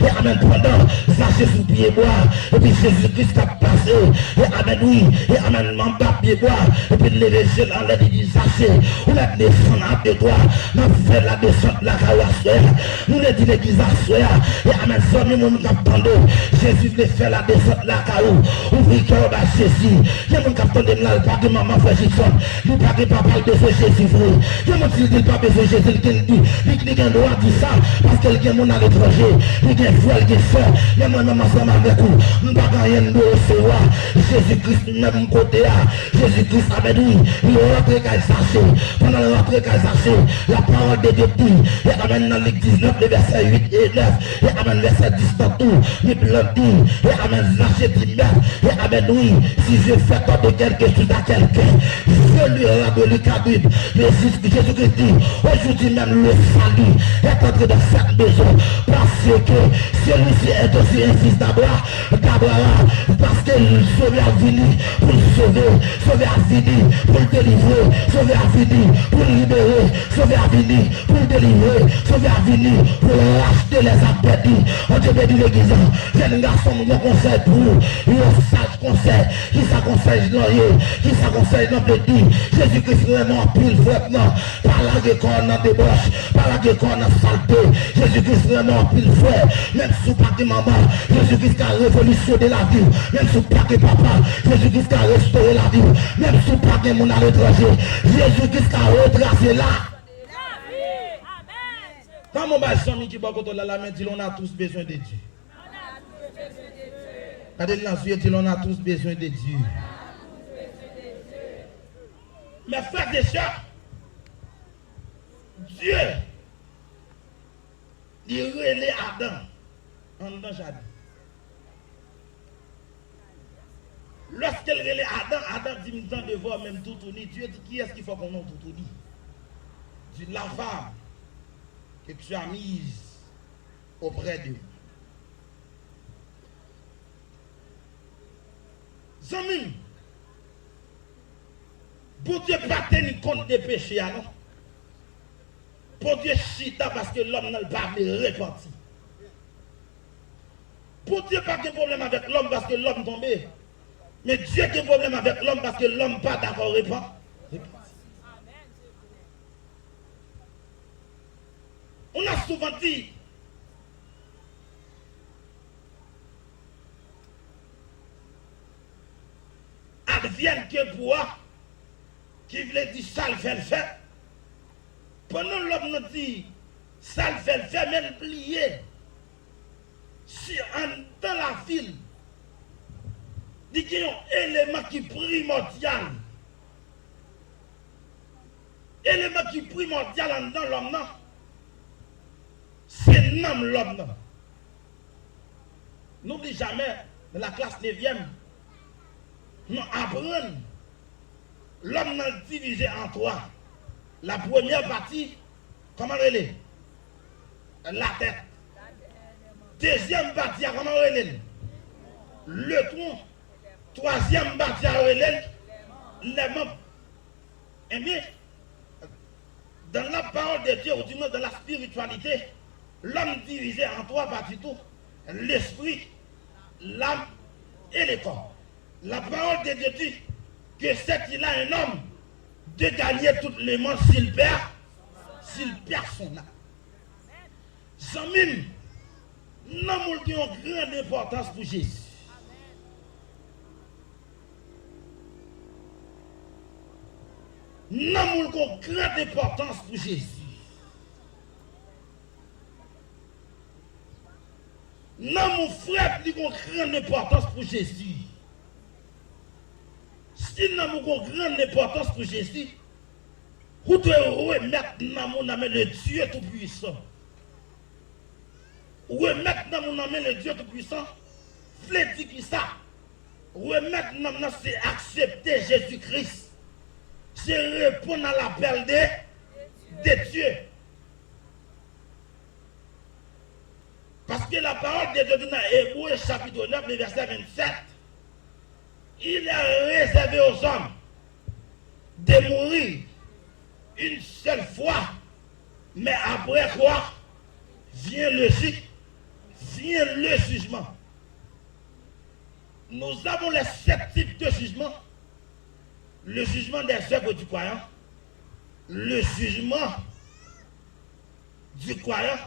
Et amène pendant Zachée sous pied bois. Et puis Jésus-Christ a passé. Et amène oui. Et amène mon bas pied bois. Et puis lever en l'air dit Zachée. On a descendu à deux doigts. On a fait la descente la carrosse. Nous le dit l'église à soir. Et amène ça, nous nous attendons. Jésus voulait faire la descente la carrosse. Ouvrir cœur à Jésus. Il y a mon capitaine de là, pas de maman frère Jésus. Il n'y a pas de papa de Jésus vrai. Il y a mon fils de papa de Jésus qui dit. Il a un droit de dire ça. Parce qu'il y a mon à l'étranger. Il y a un frère, il y a un soeur. Il y a mon maman ensemble avec vous. Nous ne pouvons pas rien de recevoir. Jésus-Christ même côté là. Jésus-Christ avec nous. Il est rentré qu'à Zachée. Pendant le rentré qu'à Zachée, la parole de Dieu dit. Il amène dans Luc 19, les versets 8 et 9. Il amène verset 10 dans tout. Il dit. Il amène Zachée dit même. Il amène oui. Si je fais pas de quelque chose à quelqu'un, je lui rends le cadeau. Jésus-Christ dit. Aujourd'hui même le salut est entré dans cette maison. Parce que celui-ci est aussi un fils d'Abraham. Parce que le sauveur a venu pour le sauver. Sauveur a venu pour le délivrer. Sauveur a venu pour le libérer. Sauveur a venu pour le délivrer. Sauveur a venu pour racheter les âmes perdues. On te bénit l'église. Jeune garçon, mon conseil pour vous. Il y a un sage conseil. Qui ça conseille l'oreille? Qui ça conseille dans le petit? Jésus-Christ vraiment pile vraiment. Par la gueule qu'on a débauche. Par la gueule qu'on a saleté. Jésus-Christ vraiment pile frère. Même sous pas de maman. Jésus-Christ a révolutionné la vie. Même sous pas de papa. Jésus-Christ a restauré la vie. Même sous pas de mon à l'étranger. Jésus-Christ a retracé là. Quand mon bâton qui va contre la main, dit on a tous besoin de Dieu. Quand il a dit on a tous besoin de Dieu. Mais frères et sœurs, Dieu, il relève Adam en dans le jardin. Lorsqu'il relève Adam, Adam dit temps de voir même tout tourner. Dieu dit qui est-ce qu'il faut qu'on ait tout tourner? Dit la femme que tu as mise auprès de lui. Zamim, pour Dieu pas tenir compte des péchés, non? Pour Dieu chita parce que l'homme n'a pas repenti. Pour Dieu pas de problème avec l'homme parce que l'homme tombé. Mais Dieu a un problème avec l'homme parce que l'homme n'est pas d'accord repenti. On a souvent dit, advienne que pour qui veut dire ça le fait le fait. Pendant l'homme nous dit ça le fait le fait, mais le plier. Si dans la file, dit qu'il y a un élément qui est primordial. Élément qui est primordial dans l'homme, c'est l'homme. N'oublie jamais, dans la classe 9e, nous apprenons l'homme n'a divisé en trois. La première partie, comment elle est? La tête. Deuxième partie, comment elle est? Le tronc. Troisième partie, elle est? Les membres. Eh bien, dans la parole de Dieu, ou du moins dans la spiritualité, l'homme divisé en trois parties tout. L'esprit, l'âme et le corps. La parole de Dieu dit que c'est qu'il a un homme de gagner tout le monde s'il perd son âme. Zamim, l'amour qui a une grande importance pour Jésus. L'amour qui a une grande importance pour Jésus. L'amour frère qui a une grande importance pour Jésus. Si l'amour a une grande importance pour Jésus, vous devez remettre l'amour dans le Dieu Tout-Puissant. Remettre dans mon le Dieu Tout-Puissant, voulez dire qui ça? Remettre dans c'est accepter Jésus-Christ. C'est répondre à l'appel de Dieu. Parce que la parole de Dieu dans Hébreux chapitre 9, le verset 27, il est réservé aux hommes de mourir une seule fois, mais après quoi vient le jugement. Nous avons les 7 types de jugements. Le jugement des œuvres du croyant, le jugement du croyant,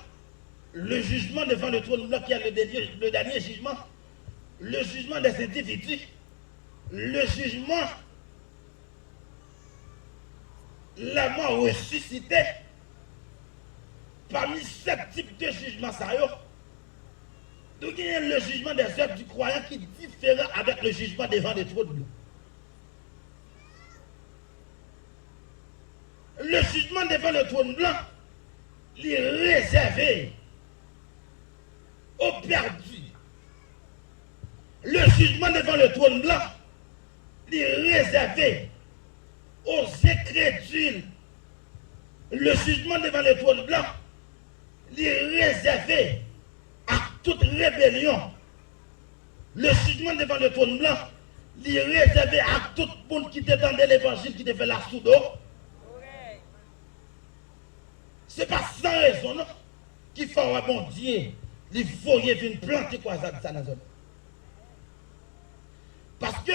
le jugement devant le trône blanc qui est le dernier jugement, le jugement des individus, le jugement, la mort ressuscitée. Parmi 7 types de jugements, nous avons le jugement des œuvres du croyant qui est différent avec le jugement devant le trône blanc. Le jugement devant le trône blanc, il est réservé aux perdus. Le jugement devant le trône blanc, il est réservé aux incrédules. Le jugement devant le trône blanc, il est réservé à toute rébellion. Le jugement devant le trône blanc, il est réservé à tout le monde qui t'étendait l'évangile, qui te fait la soudo. Ce n'est pas sans raison, non, qu'il faut un bon Dieu, il faut y venir planter quoi ça dans la zone. Parce que,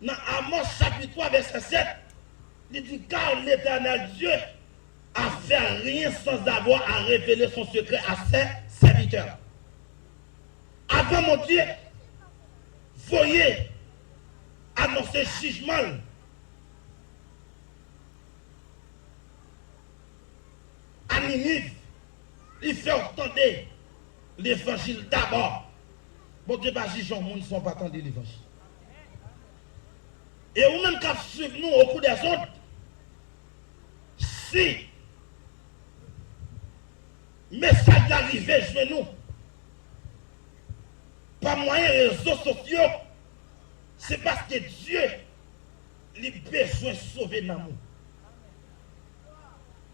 dans Amos chapitre 3, verset 7, il dit car l'Éternel Dieu a fait rien sans avoir à révéler son secret à ses serviteurs. Avant mon Dieu, voyez annoncer jugement. À Ninive, il fait entendre l'évangile d'abord. Bon Dieu, pas juger, les gens ne sont pas attendus l'évangile. Et ou même qu'à suivre nous au cours des autres, si message d'arrivée chez nous, par moyen des réseaux sociaux, c'est parce que Dieu il a besoin de sauver l'amour.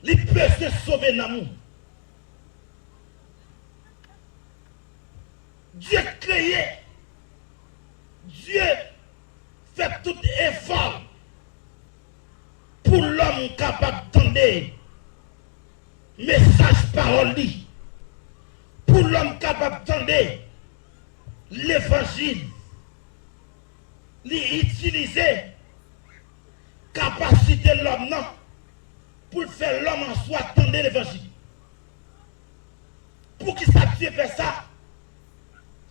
Il a besoin de sauver l'amour. Dieu créé, Dieu fait tout effort pour l'homme capable d'entendre message parole li, pour l'homme capable d'entendre l'évangile, l'utiliser capacité de l'homme non pour faire l'homme en soi attendre l'évangile. Pour qui ça Dieu fait ça?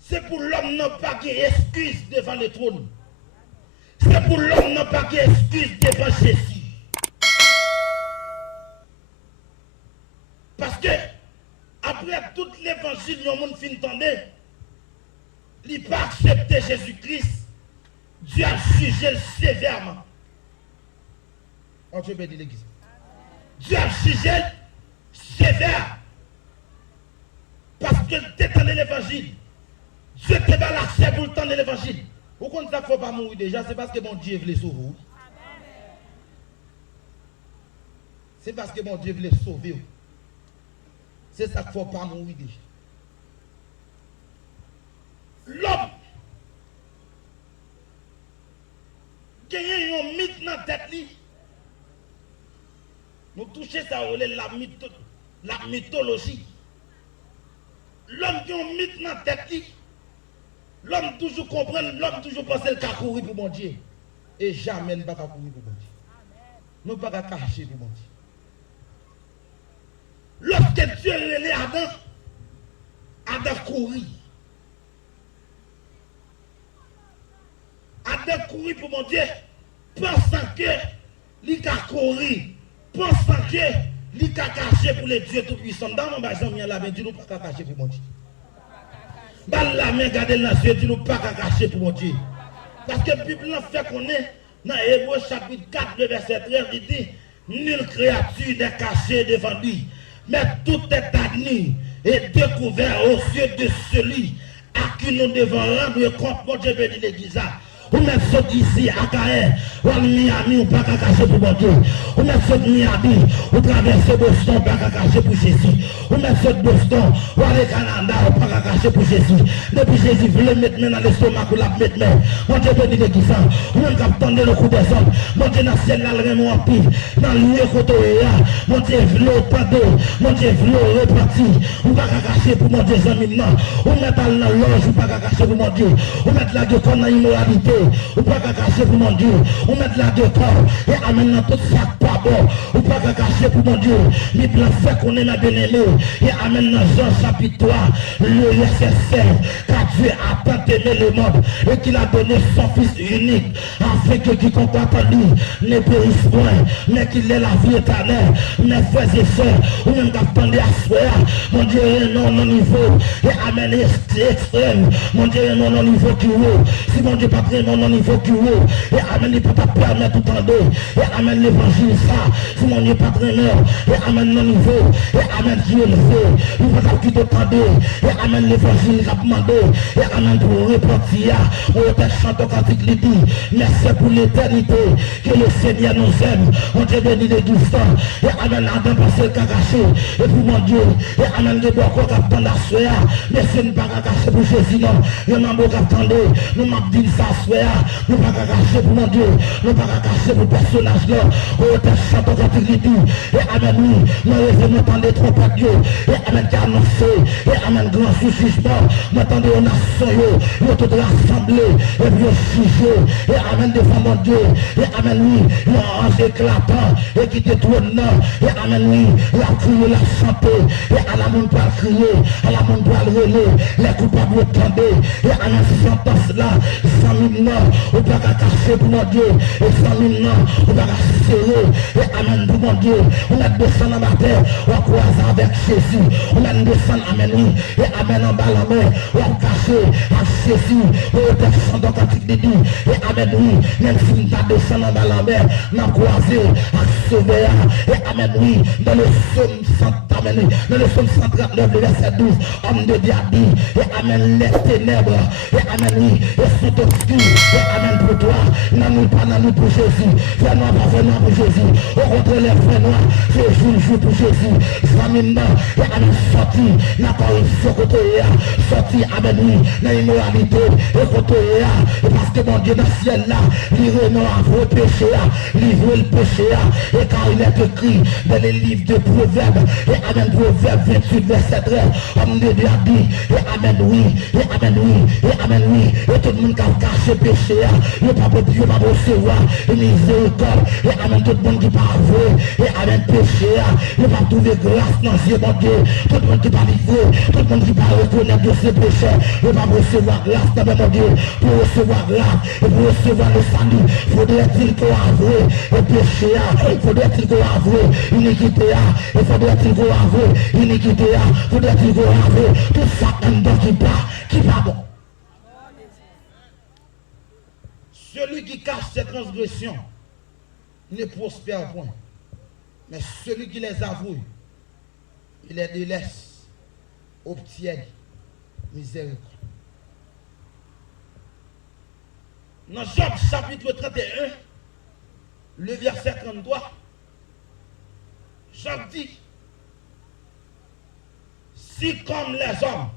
C'est pour l'homme n'a pas d'excuse devant le trône. C'est pour l'homme n'a pas d'excuse devant Jésus. Parce que, après tout l'évangile, il y a un monde qui entendait, il n'a pas accepté Jésus-Christ. Dieu a jugé sévèrement. On Dieu bénit l'église. Dieu a jugé sévère. Parce que tu es dans l'évangile. Dieu te donne l'accès pour le temps de l'évangile. Vous comprenez ça qu'il ne faut pas mourir déjà, c'est parce que mon Dieu voulait sauver vous. C'est parce que mon Dieu voulait sauver vous. C'est ça qu'il ne faut pas mourir déjà. L'homme qui a un mythe dans la tête, nous touchons ça, la mythologie. L'homme qui a un mythe dans la tête, l'homme toujours comprend, l'homme toujours pense qu'il a courir pour mon Dieu. Et jamais il ne va pas courir pour mon Dieu. Nous ne pouvons pas cacher pour mon Dieu. Lorsque Dieu relève Adam, Adam courit. Adam courir pour mon Dieu, pensant que il a couru, pensant que il a caché pour les dieux tout-puissants. Dans mon bazar, il y a la main, tu ne peux pas cacher pour mon Dieu. Dans la main, gardez le yeux, tu ne peux pas cacher pour mon Dieu. Parce que la Bible fait qu'on est dans Hébreu chapitre 4, le verset 13, il dit, nulle créature n'est cachée devant lui, mais tout est admis et découvert aux yeux de celui à qui nous devons rendre compte. Mon Dieu bénit l'église. Ou mettre ce ici à Caen, ou à Miami, ou pas cacher pour mon Dieu. Ou mettre ce Miami, ou traverser Boston, pas cacher pour Jésus. Ou mettre ce Boston, ou aller Canada, ou pas cacher pour Jésus. Depuis Jésus voulait mettre main dans l'estomac, ou la mettre main. Mon Dieu béni l'église. Ou même capitaine le coup des hommes. Mon Dieu dans le ciel, là, le en pile. Dans le lieu côté, mon Dieu voulait autant mon Dieu voulait repartir. Ou pas cacher pour mon Dieu, amis. Ou mettre dans la loge, ou pas cacher pour mon Dieu. Ou mettre la gueule comme immoralité. Ou pas cacher pour mon Dieu, ou mettre la de corps et amène dans tout ça pas bon, ou pas cacher pour mon Dieu, mais plan fait qu'on est ma bien-aimé et amène dans Jean chapitre 3, le verset 16, car Dieu a tant aimé le monde et qu'il a donné son Fils unique, afin que quiconque en lui ne périsse point, mais qu'il ait la vie éternelle. Mes frères et sœurs, ou même qu'attendez à soi, mon Dieu est non au niveau et amène extrême, mon Dieu est non au niveau qui haut, si mon Dieu pas pris non au niveau qui haut, et amène les pas permettre tout en deux, et amène l'évangile ça, si mon Dieu pas pris et amène le niveau, et amène Dieu le fait, il va pas quitter tout en deux, et amène l'évangile qui a demandé, et amène pour repentir, on te chante au cantique lui dit, mais c'est pour l'éternité que le Seigneur nous aime, on te bénit l'église, et amène Adam passer le caché, et pour mon Dieu, et amène les bois qu'on attend la soya, mais c'est ne pas cacher pour Jésus non, et non beau qu'attendez, nous m'a dit ça soya, nous pas cacher pour mon Dieu, nous pas cacher pour le personnage là, on te chante au cantique lui dit, et amène nous, nous revenons dans les trompes à Dieu, et amène qui annoncer, et amène grand jugement, nous attendons aux nations, nous tout rassemblés, et puis juger, et amène devant mon Dieu, et amène lui, l'ange éclatant, et qui te tourne, et amène lui, la crier, la chanter, et à la monde pas crier, à la monde pas relais, les coupables attendez, et amène cette sentence là, 100 000 morts, ou pas cacher pour mon Dieu, et 100 000 morts, ou pas serrer, et amène pour mon Dieu, on a descendu en terre, on croise avec Jésus, on a descendu, amène lui, et amène en bas la main, on cacher à Jésus, on descend dans le cantique de Dieu, et amène lui, même si nous avons descendu en bas la main, nous avons croisé à sauver, et amène lui, dans le psaume 100, amène lui, dans le psaume 139, le verset 12, homme de Dieu a dit, et amène les ténèbres, et amène lui, et sont obscurs, et amène pour toi, non pas non pour Jésus, frère noir pas frère noir pour Jésus, au contraire les frères noirs, Jésus joue pour Jésus, examine-moi, et amène sorti, n'a pas eu côté, sorti, amène lui, dans l'immoralité, et côté, et parce que mon Dieu dans le ciel là, livre non à vos péchés, livre le péché, et quand il est écrit dans les livres de Proverbes, et amène Proverbes 28, verset 13, homme de Dieu a dit, et amène oui, et amène oui, et amène oui, et tout le monde qui a caché péché, le papa Dieu va recevoir, et miséricorde, et amène tout le monde qui part avouer, et amène péché, il va trouver grâce dans ses mon Dieu, tout le monde qui part livrer, tout le monde qui part reconnaître de ses péchés, et et pas recevoir grâce dans mon Dieu. Pour recevoir grâce et pour recevoir le salut, faudrait-il qu'on avoue le péché, faudrait-il qu'on avoue l'iniquité, et faudrait-il qu'on avoue l'iniquité, faudrait-il qu'on avoue tout ça qui pas bon. Celui qui cache ses transgressions ne prospère point. Mais celui qui les avoue, il les délaisse au tiède miséricorde. Dans Job chapitre 31, le verset 33, Job dit, si comme les hommes,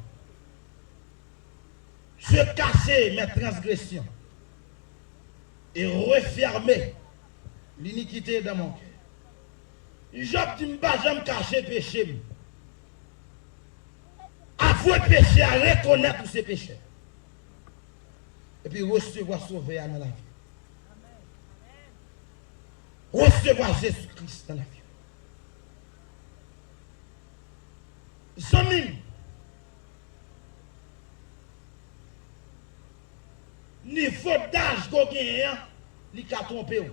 je cachais mes transgressions et refermais l'iniquité dans mon cœur. Job dit, je ne vais jamais cacher péché. Avouer péché, à reconnaître tous ces péchés. Et puis recevoir sauver dans la vie. Recevoir Jésus-Christ dans la vie. Zomim. Niveau d'âge qu'on gagne, il a trompé.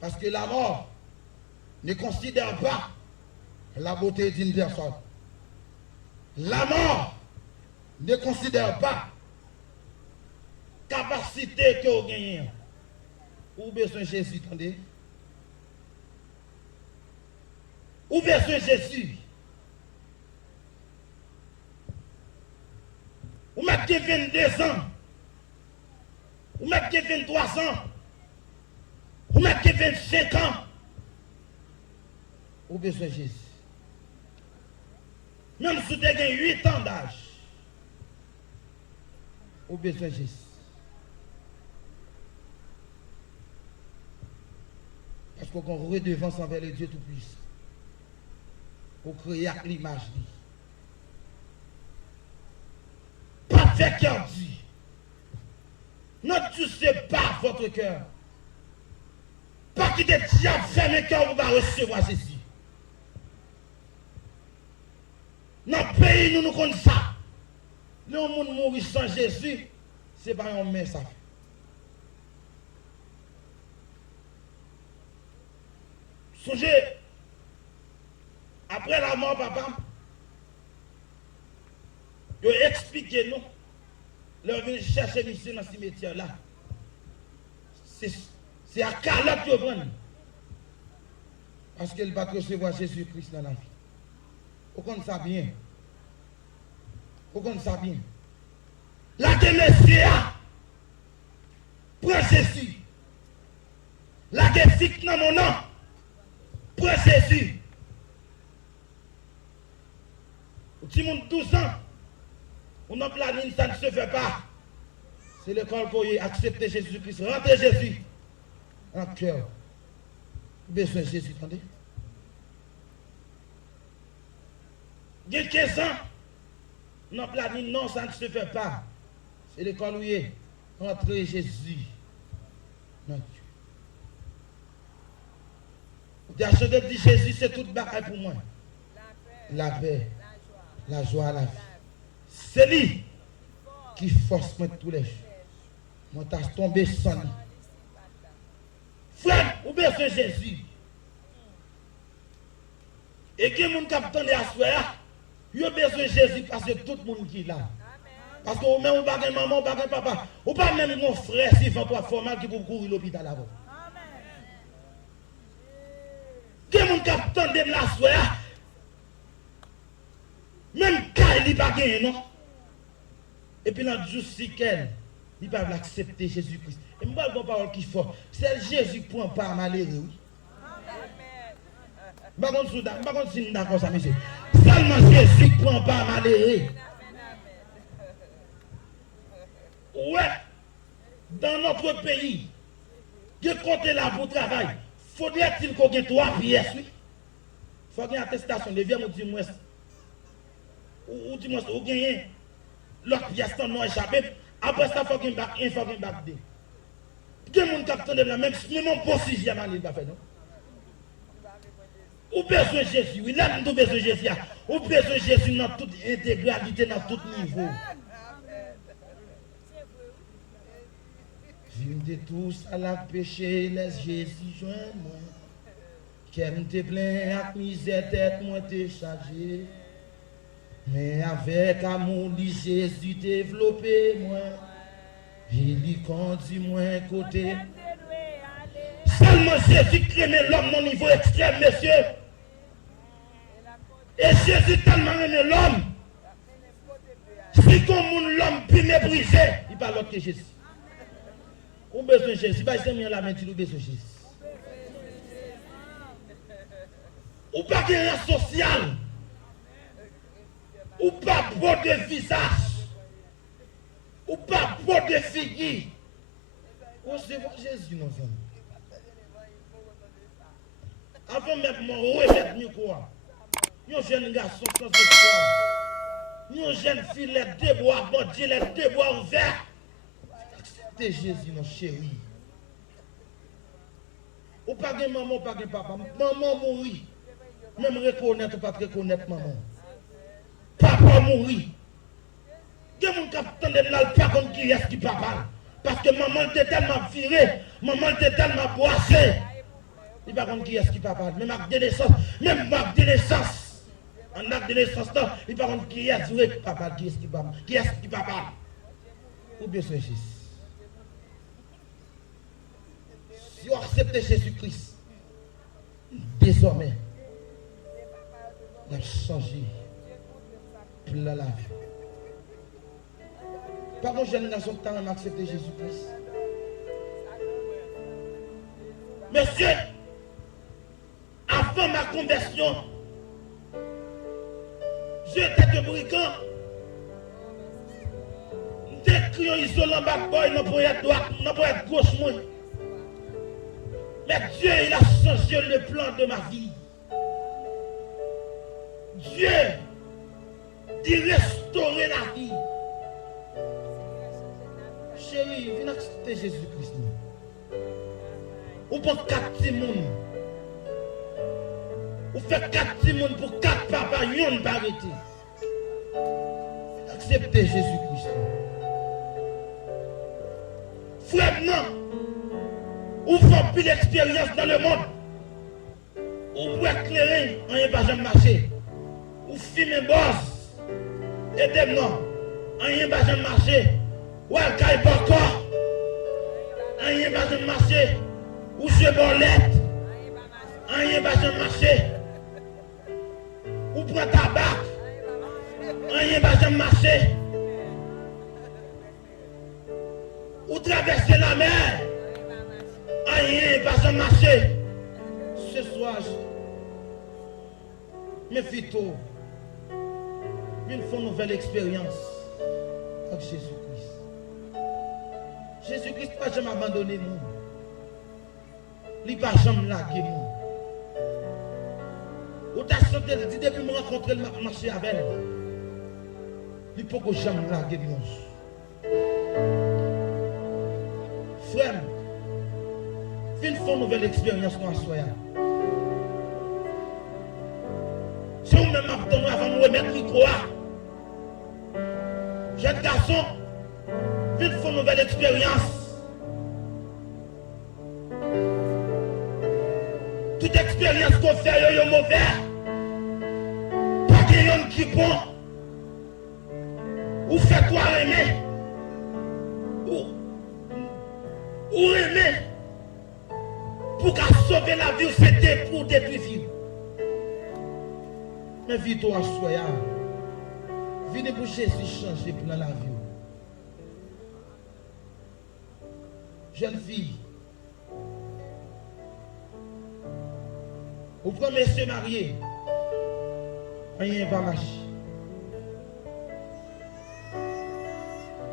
Parce que la mort ne considère pas la beauté d'une personne. La mort ne considère pas la capacité que vous gagnez. Ou besoin de Jésus, attendez. Ou besoin de Jésus. Ou mettez 22 ans. Ou mettez 23 ans. Ou mettez 25 ans. Ou besoin de Jésus. Même si vous avez 8 ans d'âge. Ou besoin de Jésus. Parce qu'on redevance envers le Dieu Tout-Puissant. Pour créer l'image. Pas de fait cœur dit. Notre Dieu c'est pas votre cœur. Pas qu'il ait déjà fermé le cœur, vous va recevoir Jésus. Dans le pays, nous connaissons ça. Le monde mourit sans Jésus, c'est pas un mais ça. Songez, après la mort, papa, je vais expliquer nous. Leur venir chercher monsieur dans ce cimetière-là. C'est à Calotte que prendre. Parce qu'elle va recevoir Jésus-Christ dans la vie. Vous connaissez ça bien. Vous connaissez ça bien. La Messia, prends Jésus. La fixe dans mon nom, prends Jésus. Au petit monde 12 ans, on a plané, ça ne se fait pas. C'est l'école pour accepter Jésus-Christ. Rentrez Jésus en cœur. Besoin de Jésus, attendez. Il y a 15 ans, non, planning, non, ça ne se fait pas. C'est l'école où il est. Rentrez Jésus. Non, Dieu. Vous avez dit Jésus, c'est toute bagaille pour moi. La paix, la joie, la vie. C'est lui qui force moi tous les jours. Moi, t'as tombé sans lui. Frère, ou bien c'est Jésus. Et qui est mon capitaine à soi, il a besoin de Jésus parce que tout le monde qui est là. Parce que même on pas de maman, pas de papa, ou pas même mon frère si vend toi formal qui peut courir l'hôpital là-bas. Qui est mon capitaine de la soi, même quand il n'est pas gagné, non? Et puis dans le si qu'elle, il ne peut pas accepter Jésus-Christ. Et moi, je parole qui faut. C'est Jésus qui prend pas malheureux, oui. Je ne sais pas si d'accord ça, monsieur. Seulement Jésus qui prend pas malheureux. Ouais, dans notre pays, de côté là pour travail, faudrait-il qu'on ait 3 pièces, oui? Il faut qu'il y ait une attestation de vie, ou dis-moi, ou dis-moi, ou gagner l'autre pièce, non échappé. Après ça, il faut qu'il y ait un faut qu'il y ait un deux. Il y a des gens qui ont même mon bon sixième année, il va faire, non? Ou besoin de Jésus, oui, là, nous avons besoin de Jésus. Ou besoin de Jésus dans toute intégralité, dans tout niveau. Vim de tous à la péché, laisse Jésus joindre moi. Qu'elle te plein à misère, tête moi te chargé. Mais avec amour, Jésus développé moi. Il lui conduit moi côté. Seulement Jésus crée l'homme au niveau extrême, messieurs. Et Jésus tellement aimé l'homme. Si comme l'homme peut mépriser, il parle l'autre que Jésus. On a besoin de Jésus. Pas de la main, tu as besoin de Jésus. Ou pas de rien social. Ou pas beau de visage. Ou pas beau de figure. Recevons Jésus, nos amis. Avant même mon remettre micro, un jeune garçon sans espoir, une jeune fille, les deux bois bandits, les deux bois ouverts. Acceptez Jésus, mon chéri. Ou pas de maman, pas de papa. Maman mourit. Même reconnaître ou pas reconnaître maman. Papa mourit. Il y a des gens qui ne pas comme qui est-ce qui papa. Parce que maman était tellement virée, maman était tellement boissée. Il ne pas comme qui est-ce qui papa. Même acte de naissance, même acte de naissance. En acte de naissance, il ne pas comme qui est-ce qui papa. Qui est-ce qui papa. Qui est-ce qui papa. Ou bien c'est Jésus. Si vous acceptez Jésus-Christ, désormais, il a changé plein la vie. Par contre, jeune garçon qui a accepté Jésus-Christ. Monsieur, avant ma conversion, j'étais de brigand. J'étais criant isolant bad boy, non pour être droite, non pour être gauche, moi. Mais Dieu, il a changé le plan de ma vie. Dieu, il restaurer la vie. Chérie, viens accepter Jésus-Christ. Ou pour 4 petits moun. Ou fait 4 petits moun pour 4 papas, yon pas arrêté. Acceptez Jésus-Christ. Frère, non. Ou font plus d'expérience dans le monde. Ou pour éclairer, on n'est pas jamais marché. Ou filmer boss. Aidez-moi. On n'est pas jamais marché. Ou un caille encore. On n'est pas jamais marché. Ou je bolette. On n'est pas jamais marché. Ou prend tabac. On n'est pas jamais marché. Ou traverser la mer. Rien pas jamais marché. Ce soir, méfie-toi. Il faut une nouvelle expérience avec Jésus-Christ. Jésus-Christ n'a pas jamais abandonné nous. Il n'a pas jamais lagué nous. Ou t'as chanté, depuis que je rencontre le marché avec elle. Il ne peut jamais laguer nous. Frère, il faut une nouvelle expérience dans la soirée. Si vous même m'attendez avant de remettre le micro, jeune garçon, il faut une nouvelle expérience. Toute expérience qu'on fait, il y a mauvais. Pas qu'il y a qui bon. Ou fais-toi aimer. Ou aimer. Pour qu'à sauver la vie, c'était pour détruire la vie. Mais vis-toi à soya. Venez pour Jésus changer pour la vie. Jeune fille. Ou prenez monsieur marié. Rien va marcher.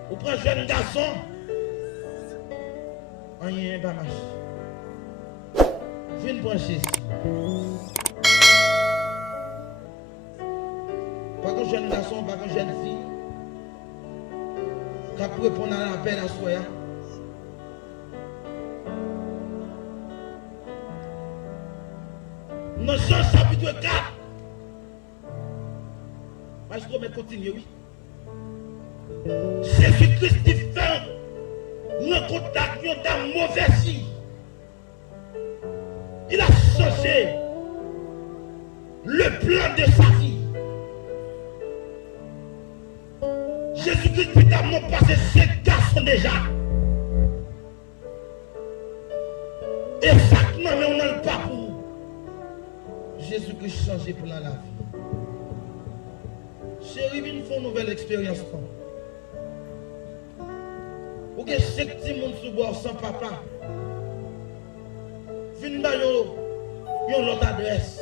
Ou prenez jeune garçon. Rien va marcher. Viens pour Jésus. Pas qu'un jeune garçon, pas qu'une jeune fille. Qui peut répondre à l'appel à soi. Dans Jean chapitre 4. Est-ce qu'on continue, oui? Jésus-Christ dit fait rencontre avec d'un mauvais fille. Il a changé le plan de sa vie. Jésus-Christ peut avoir passé 5 garçons déjà. Et chaque non, mais on n'a le pas pour. Jésus-Christ change pour la vie. Chérie, il faut une nouvelle expérience. Ou que chaque petit monde sous bord sans papa. Fin ba yo l'autre adresse.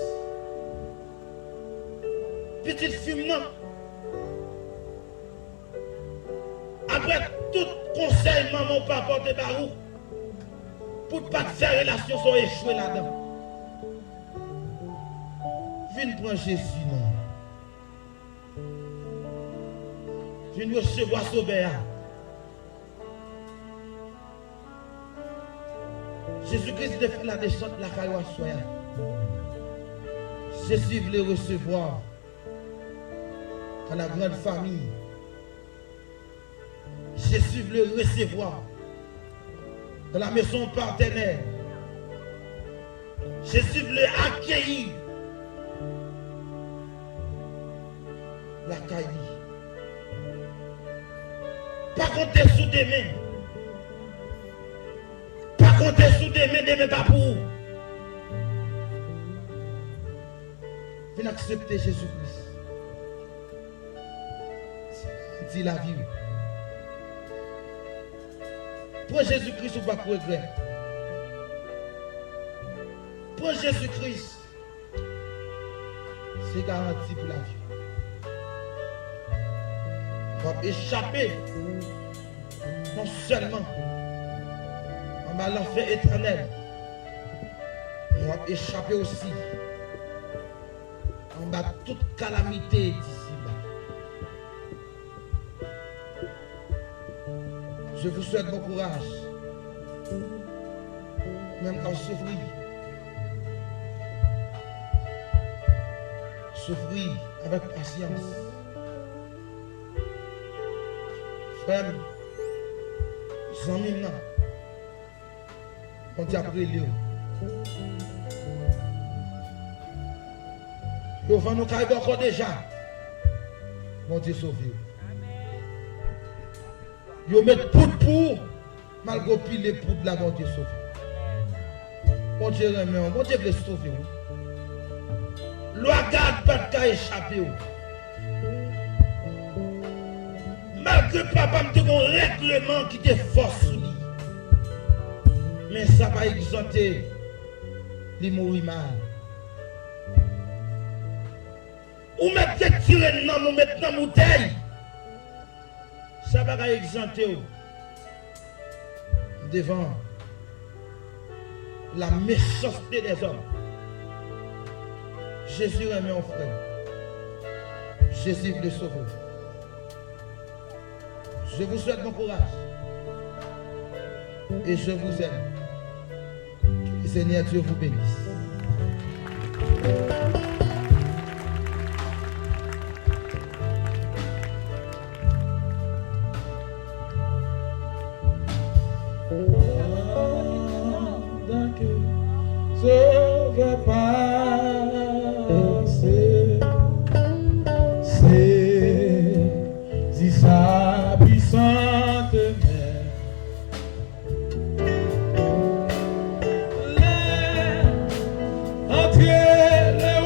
Petite fille non. Après tout conseil maman papa de barou pour ne pas faire relation sont échoué là-dedans. Viens prendre Jésus non. Viens recevoir Sauveur. Jésus-Christ a fait la descente de la caillou soya. Jésus voulait recevoir dans la grande famille. Jésus voulait recevoir dans la maison partenaire. Jésus voulait accueillir la caillou. Pas compter sous des mains. Pas compter sous des mains pas pour vous. Venez accepter Jésus-Christ. Dis la vie. Pour Jésus-Christ ou pas pour regret. Pour Jésus-Christ, c'est garanti pour la vie. On va échapper non seulement à l'enfer éternel, on va échapper aussi en bas toute calamité d'ici-bas. Je vous souhaite bon courage, même quand souffrir. Souffrir avec patience. Frère, amis, on t'a pris le. Yo va nous cailler encore déjà. Bon Dieu sauve. Yo met pour malgré pile pour de la bon Dieu sauve. Bon Dieu remet, bon Dieu veut sauver. Loi garde pas de échapper. Malgré papa me dit un règlement qui te force sur lui. Mais ça va exempter les mourir mal. Ou mettre tirer dans nous mettre dans bouteille. Ça va exempter devant la méchanceté des hommes. Jésus remet mon frère. Jésus veut le sauver. Je vous souhaite bon courage. Et je vous aime. Que le Seigneur Dieu vous bénisse. Sauve passer, c'est sa puissante main. Les entiers, les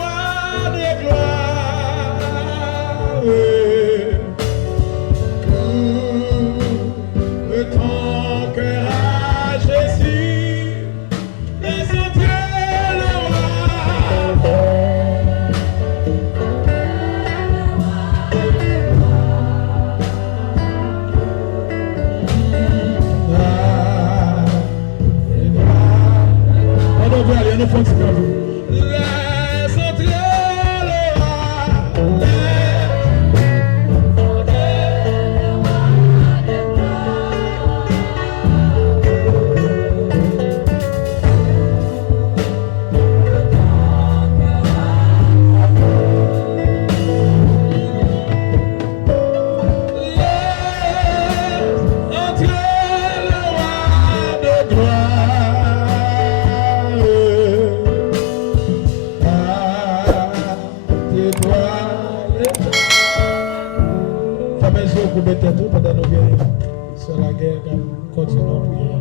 c'est la guerre qui continue à prier.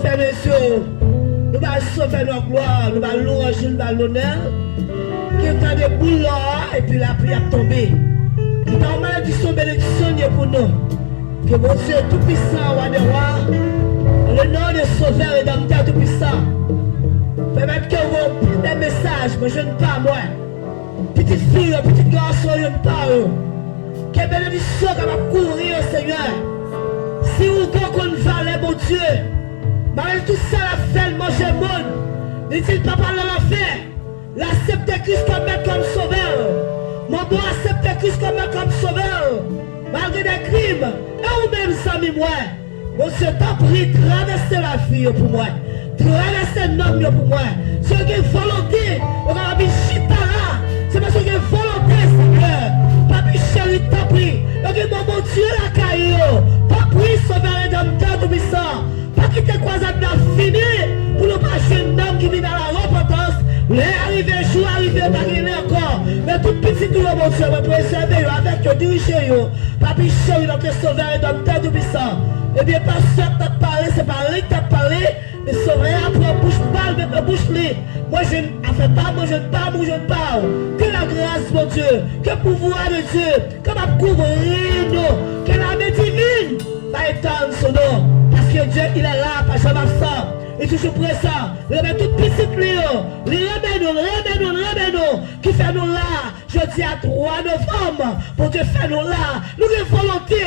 Frères et sœurs, nous allons sauver notre gloire, nous allons louer, nous allons l'honneur. Qui est en de boules là, et puis la prière tomber. Nous avons malédiction, bénédiction pour nous. Que mon Dieu tout-puissant, roi des rois, dans le nom de Sauveur et Rédempteur tout-puissant, permettre que vous des messages, mais je ne pas moi. Petite fille, petit garçon, je ne parle. Que bénédiction qui va courir, Seigneur. Si vous qu'on valait, mon Dieu, malgré tout ça, la fait manger monde. N'est-il pas parler l'enfer? L'accepter Christ comme maître, comme sauveur. Mon bon accepter Christ comme maître, comme sauveur. Malgré des crimes, et vous-même, Samy, moi. Mon Dieu, t'as pris, traverser la vie pour moi. Traverser l'homme pour moi. Si vous avez volonté, vous avez mis chita là. C'est parce que vous avez volonté, Seigneur. Papi chéri, t'as pris. Vous avez mon Dieu, la caillou. Pas pris, sauveur et Rédempteur tout puissant. Pas quitter croisade n'a fini. Pour ne pas jeter un homme qui vit dans la repentance. Les arrivés, jour arrivé, pas gagner encore. Mais tout petit tout le monde, Dieu, me préserver avec eux, diriger eux. Papi chéri, notre sauveur et Rédempteur tout puissant. Eh bien, pas ça que t'as parlé, c'est pas lui qui t'a parlé. Mais sauveur, après, bouche parle, mais bouche lit. Moi, je ne fais pas, moi, je ne parle, moi, je ne parle. Que la grâce, mon Dieu, que le pouvoir de Dieu, que ma couvrir nous, que la main divine va étendre son nom. Parce que Dieu, il est là, pas jamais absent. Et toujours présent, remet toute petite Léo, remets nous, qui fait nous là, je dis à 3 novembre, pour Dieu faire nous là, nous avons volonté,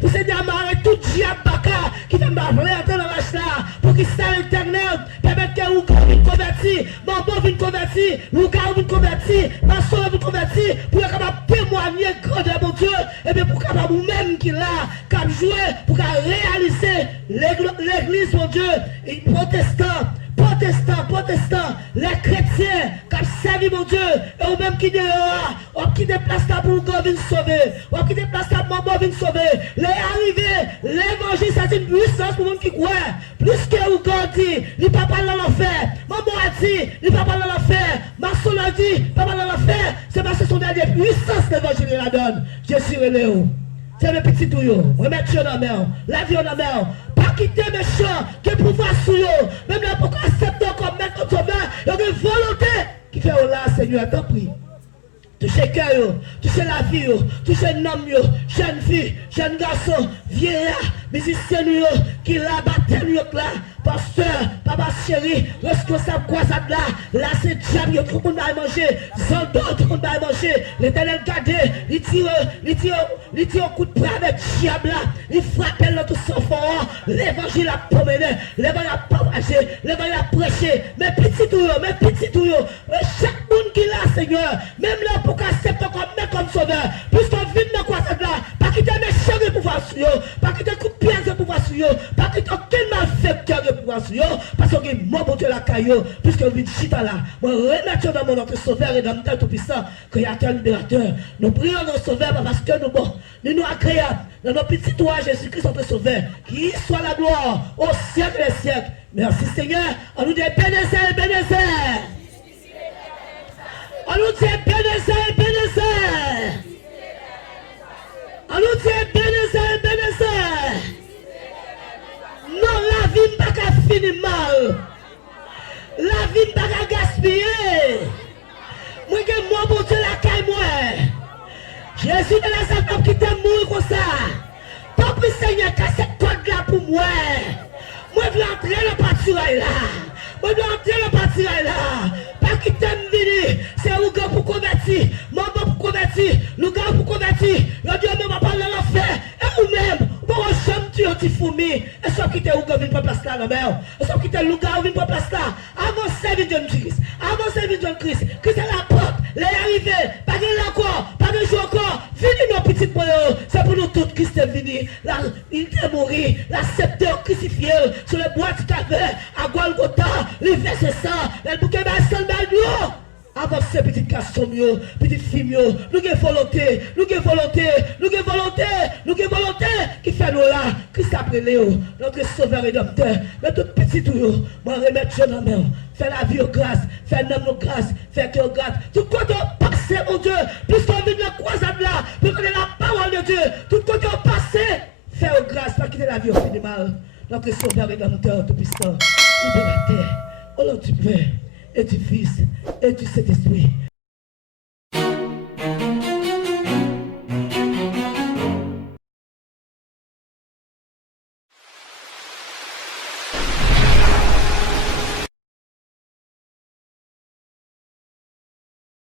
pour Seigneur m'arrêter tout diable baka, qui fait m'appeler à dans la là, pour qu'il s'aille l'éternel, permettre que vous vienne convertir, mon bon vienne convertir, nous vienne convertir, ma soeur vienne convertir, pour être capable de témoigner grand de mon Dieu, et bien pour capable vous-même qui là, comme jouer, pour réaliser l'église, mon Dieu, et protestants, les chrétiens, qui servent mon Dieu, et ou même qui déplacent là pour venir sauver, ou qui déplacent là pour venir sauver, les arrivés, l'évangile, c'est une puissance pour les gens qui croient, plus que vous dit, il ne peut pas parler dans l'enfer, maman a dit, il ne peut pas parler dans l'enfer, ma soeur a dit, il ne peut pas parler dans l'enfer, c'est parce que son dernier puissance l'évangile la donne, Jésus est Léo. C'est le petit touillot, remettre dans la mer, la vie dans la mer, pas quitter méchant, que pouvoir sur eux, même là pour accepter comme maître comme sauveur, il y a une volonté qui fait là, Seigneur, t'en prie. Touchez cœur, touchez la vie, touchez l'homme, jeune fille, jeune garçon, vieillard, musicien, qui là, baptême, là, pasteur, papa chéri, responsable croisade là c'est diable, tout le monde va manger, Zando, tout le monde va manger, l'éternel gardé, il tire un coup de bras avec diable là, il frappe là tout son fort, l'évangile a promené, l'évangile a propagé, l'évangile a prêché, mes petits touillots, chaque monde qui là, Seigneur, même là pour qu'accepter comme maître comme sauveur, puisqu'on vit dans croisade là, pas quitter mes chers de pouvoir sur eux, pas quitter coup de pied de pouvoir sur eux, pas quitter aucun malfaiteur de pouvoir sur eux, parce que moi, mon Dieu, la caillou, puisque vous dites chita là, moi, remettons dans mon notre sauveur et dans notre tout-puissant, créateur, libérateur. Nous prions notre sauveur parce que nous, bon, nous agréables, dans nos petits toits, Jésus-Christ, notre sauveur, qui soit la gloire au siècle des siècles. Merci Seigneur, on nous dit Bénézé. On nous dit Bénézé. On nous dit Bénézé. Non, la vie n'est pas finir mal. La vie n'est pas gaspiller. Moi, mon Dieu, la caille, moi. Jésus de Nazareth qui t'a mort comme ça. Tant pis, Seigneur, casse cette corde là pour moi. Moi, je veux entrer dans le pâturage là. Moi, je veux entrer dans le pâturage là. Pas qui t'aime venir. C'est un gars pour convertir. Maman pour convertir. Le gars pour convertir. Le Dieu même va parler de l'enfer. Et vous-même, bon, j'aime tu as fourmi. Et ça qui t'es où que vient pas place là, la mère. Et ça qui t'es le gars vient pas place là. Avancez, vite John Christ. Avancez, vite John Christ. Christ est la porte. Les arrivés. Pas de encore. Pas de jour encore. Venez nos petites moyens. C'est pour nous tous Christ est venu. Il est mort. L'accepteur crucifié sur le bois du calvaire. À Golgotha. Les versets ça. Les bouquets de avancez petite garçon, petite fille, nous avons volonté qui fait fait nous là, Christ après Léo, notre sauveur et docteur, notre petit tout, moi remettre Dieu dans la main, faire la vie aux grâce, faire l'homme aux grâce, faire que aux grâce. Tout côté passé, mon Dieu, puisqu'on vit de la croisade là, pour connaître la parole de Dieu, tout côté passé, faire aux grâce, pas quitter la vie au fin du mal. Notre sauveur et docteur tout puissant, libérateur, au nom du Père et du Fils et du Saint-Esprit.